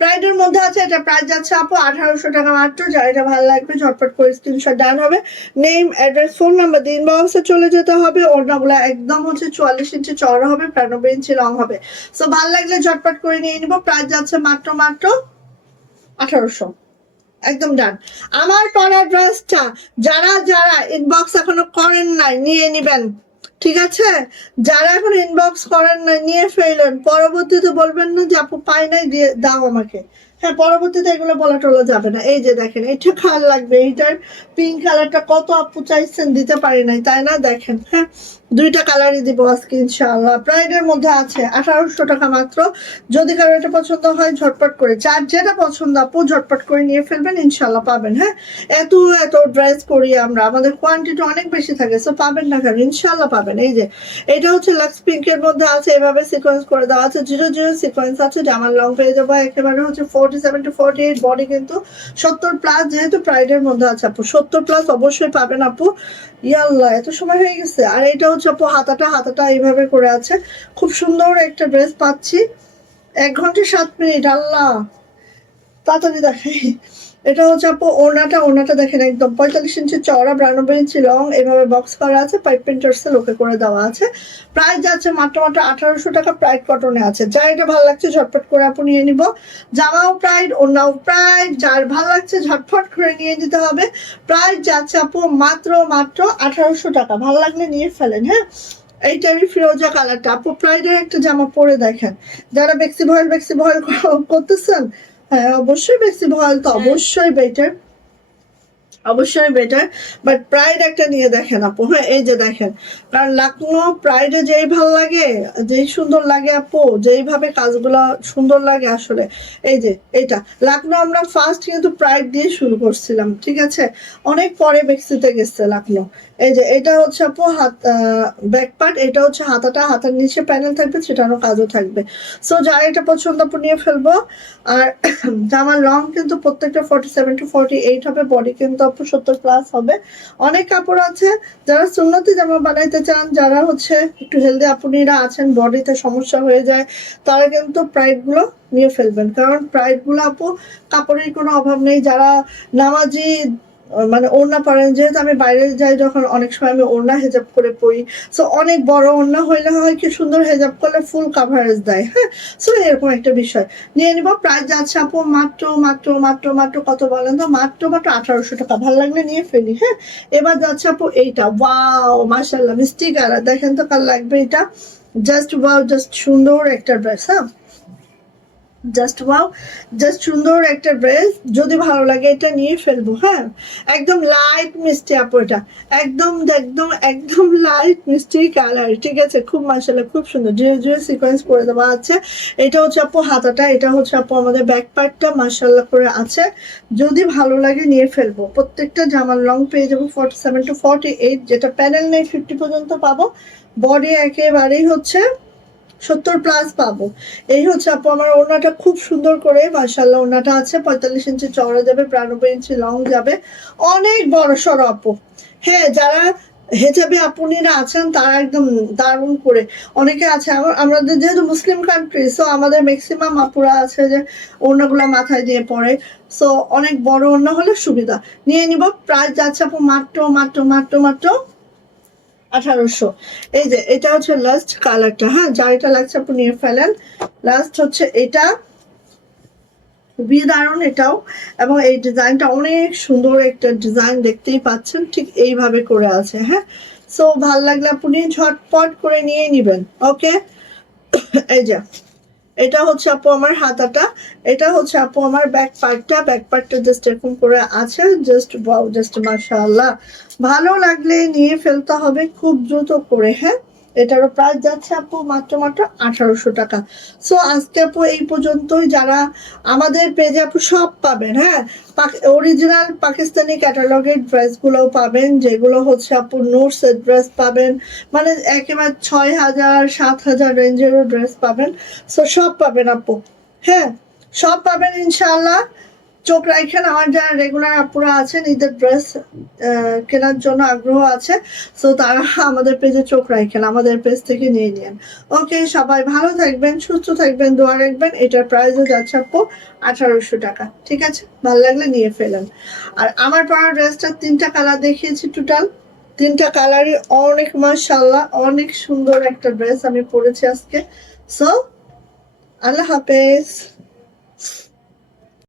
প্রাইডের মধ্যে আছে, এটা প্রাইস যাচ্ছে আপু 1800 টাকা মাত্র। যার এটা ভালো লাগবে ঝটপট করে স্ক্রিনশট ডান হবে, নেম অ্যাড্রেস ফোন নাম্বার দিয়ে ইনবক্সে চলে যেতে হবে। ওড়নাগুলো একদম হচ্ছে 44 ইঞ্চি চওড়া হবে, 95 ইঞ্চি লং হবে। সো ভালো লাগলে ঝটপট করে নিয়ে নিব। প্রাইস যাচ্ছে মাত্র মাত্র 1800, একদম ডান। আমার পরা ড্রেসটা যারা যারা ইনবক্স এখনো করেন নাই নিয়ে নিবেন, ঠিক আছে? যারা এখন ইনবক্স করেন নাই নিয়ে ফেলেন, পরবর্তীতে বলবেন না যে আপু পাই নাই, দিয়ে দাও আমাকে। হ্যাঁ, পরবর্তীতে এগুলো বলা টলা যাবে না। এই যে দেখেন, এটা ভালো লাগবে, এইটার পিঙ্ক কালারটা কত আপু চাইছেন, দিতে পারি নাই তাই না? দেখেন, হ্যাঁ দুইটা কালারই দিব আজকে ইনশাআল্লাহ। প্রাইডের মধ্যে আছে 1800 টাকা মাত্র। যদি কারো এটা পছন্দ হয় ঝটপট করে, যার যেটা পছন্দ আপু ঝটপট করে নিয়ে ফেলবেন, ইনশাআল্লাহ পাবেন। হ্যাঁ, এত এত ড্রেস করি আমরা, আমাদের কোয়ান্টিটি অনেক বেশি থাকে, সো পাবেন না কেন, ইনশাআল্লাহ পাবেন। এই যে এটা হচ্ছে লাক্স পিঙ্কের মধ্যে আছে, এভাবে সিকোয়েন্স করে দেওয়া আছে, 00 সিকোয়েন্স আছে। জামার লং পেয়ে যাবো একেবারে হচ্ছে 47 to 48, বডি কিন্তু 70 প্লাস, যেহেতু প্রাইডের মধ্যে আছে আপু 70 প্লাস অবশ্যই পাবেন আপু। ইয়াল্লাহ এত সময় হয়ে গেছে। আর এটা হচ্ছে আপু হাতাটা, হাতাটা এইভাবে করে আছে, খুব সুন্দর একটা ড্রেস পাচ্ছি। 1 ঘন্টা 7 মিনিট, আল্লাহ তাড়াতাড়ি দেখাই। এটা হচ্ছে আপু ওড়নাটা, ওড়নাটা দেখেন একদম 45 ইঞ্চি চওড়া, 92 ইঞ্চি লং, এভাবে বক্স করা আছে, পাইপ প্রিন্টার্সে লোকে করে দেওয়া আছে। প্রাইস যাচ্ছে মাত্র মাত্র 1800 টাকা, প্রাইড কটনে আছে। যার এটা ভালো লাগছে ঝটপট করে আপু নিয়ে নিব। জামাও প্রাইড, ওড়নাও প্রাইড, যার ভালো লাগছে ঝটপট করে নিয়ে নিতে হবে। প্রাইস যাচ্ছে আপু মাত্র মাত্র 1800 টাকা, ভালো লাগলে নিয়ে ফেলেন। হ্যাঁ, এইটারই ফিরোজা কালারটা আপু, প্রাইডের একটা জামা পরে দেখেন, যারা বেক্সি ভয়েল করতেছেন, হ্যাঁ অবশ্যই বেক্সি ভয়েল তো অবশ্যই বেটার। অবশ্যই বেটার, বাট প্রাইড একটা নিয়ে দেখেন আপু। হ্যাঁ, এই যে দেখেন, কারণ লাকনো প্রাইডে যেই ভালো লাগে, যেই সুন্দর লাগে আপু, যেইভাবে কাজগুলো সুন্দর লাগে আসলে। এই যে এটা লাকনো আমরা ফার্স্ট কিন্তু প্রাইড দিয়ে শুরু করছিলাম, ঠিক আছে, অনেক পরে বেক্সিতে গেছে লাকনো। এই যে এটা হচ্ছে আপু হাত, ব্যাক পার্ট, এটা হচ্ছে হাতাটা, হাতার নিচে প্যানেল থাকবে, সেটারও কাজও থাকবে। সো যারা এটা পছন্দ আপু নিয়ে ফেলবো। আর জামার লং কিন্তু প্রত্যেকটা 47 to 48 হবে, বডি কিন্তু আপু 70+ হবে। অনেক কাপড় আছে যারা সুন্নতি জামা বানাইতে চান, যারা হচ্ছে একটু হেলদি আপুনিরা আছেন, বডিতে সমস্যা হয়ে যায়, তারা কিন্তু প্রাইড গুলো নিয়ে ফেলবেন, কারণ প্রাইড গুলো আপু কাপড়ের কোনো অভাব নেই। যারা নামাজি মানে ওড়না পরেন, যেহেতু আমি বাইরে যাই যখন, অনেক সময় আমি ওড়না হেজাব করে পরি। সো অনেক বড় ওড়না হইলে হয় কি, সুন্দর হেজাব করলে ফুল কাভারেজ দেয়। হ্যাঁ, সো এরকম একটা বিষয় নিয়ে নিব। প্রাইস যাচ্ছে আপু মাত্র মাত্র মাত্র মাত্র কত বলেন তো, মাত্র মাত্র 1800 টাকা। ভালো লাগলে নিয়ে ফেলি। হ্যাঁ, এবার যাচ্ছে আপু এইটা, ওয়াও মাশাআল্লাহ, মিষ্টি কালার, দেখেন তো কার লাগবে এটা, জাস্ট ওয়াও, জাস্ট সুন্দর একটা ড্রেস। হ্যাঁ, জাস্ট ওয়াও, জাস্ট সুন্দর একটা ড্রেস, যদি ভালো লাগে এটা নিয়ে ফেলবো। হ্যাঁ, একদম লাইট মিষ্টি আপু, এটা একদম একদম একদম লাইট মিষ্টি কালার, ঠিক আছে, খুব মাশাআল্লাহ, খুব সুন্দর, ধীরে ধীরে সিকোয়েন্স করে দেওয়া আছে। এটা হচ্ছে আপু হাতাটা, এটা হচ্ছে আপু আমাদের ব্যাক পার্টটা, মাশাআল্লাহ করে আছে। যদি ভালো লাগে নিয়ে ফেলবো। প্রত্যেকটা জামার লং পেয়ে যাবো 47 to 48, যেটা প্যানেল নেই 50 পর্যন্ত পাবো। বডি একেবারেই হচ্ছে 70+ পাবো। এই হচ্ছে আপু আমার ওড়নাটা, খুব সুন্দর করে মাশাআল্লাহ ওড়নাটা আছে, 45 ইঞ্চি চওড়া যাবে, 92 ইঞ্চি লং যাবে, অনেক বড় সড়ো আপু। হ্যাঁ, যারা হেজাবে আপুনিরা আছেন তারা একদম দারুণ করে, অনেকে আছে আমাদের যেহেতু মুসলিম কান্ট্রি, সো আমাদের ম্যাক্সিমাম আপুরা আছে যে ওড়নাগুলো মাথায় দিয়ে পড়ে। সো অনেক বড় ওড়না হলে সুবিধা। নিয়ে নিব। প্রাইস যাচ্ছে আপু মাত্র মাত্র মাত্র মাত্র 1800। এই যে এটা হচ্ছে লাস্ট কালারটা। হ্যাঁ, যার এটা লাগছে আপনি নিয়ে ফেলেন। লাস্ট হচ্ছে এটা, খুবই দারুণ এটাও, এবং এই ডিজাইনটা অনেক সুন্দর একটা ডিজাইন, দেখতেই পাচ্ছেন ঠিক এইভাবে করে আছে। হ্যাঁ, সো ভাল লাগলে আপনি ঝটপট করে নিয়ে নিবেন। ওকে, এই যে এটা হচ্ছে আপু আমার হাতাটা, এটা হচ্ছে আপু আমার ব্যাক পার্টটা, ব্যাক পার্টটা জাস্ট এরকম করে আছে, জাস্ট ওয়াও, জাস্ট মাশাআল্লাহ। ভালো লাগলে নিয়ে ফেলতে হবে খুব দ্রুত করে। হ্যাঁ, এটারও প্রাইস যাচ্ছে আপু মাত্র মাত্র 1800 টাকা। সো আজকে আপু এই পর্যন্তই। যারা আমাদের পেজে আপু সব পাবেন, হ্যাঁ, অরিজিনাল পাকিস্তানি ক্যাটালগের ড্রেসগুলোও পাবেন, যেগুলো হচ্ছে আপু নোটসের ড্রেস পাবেন, মানে একেবারে 6000 7000 রেঞ্জেরও ড্রেস পাবেন। সো সব পাবেন আপু। হ্যাঁ, সব পাবেন ইনশাআল্লাহ। চোখ রাখেন, আমার যারা রেগুলার আপুরা আছেন, ঈদের ড্রেস কেনার জন্য আগ্রহ আছে, সো তারা আমাদের পেজে চোখ রাখেন, আমাদের পেজ থেকে নিয়ে নিন। ওকে, সবাই ভালো থাকবেন, সুস্থ থাকবেন, দোয়া রাখবেন। এটার প্রাইসও যাচ্ছে আপু 1800 টাকা। ঠিক আছে, ভালো লাগলে নিয়ে ফেলেন। আর আমার পরা ড্রেসটা 3টা কালার দেখিয়েছি টোটাল, 3টা কালারই অনেক মাশাআল্লাহ, অনেক সুন্দর একটা ড্রেস আমি পরেছি আজকে। সো আল্লাহ হাফেজ।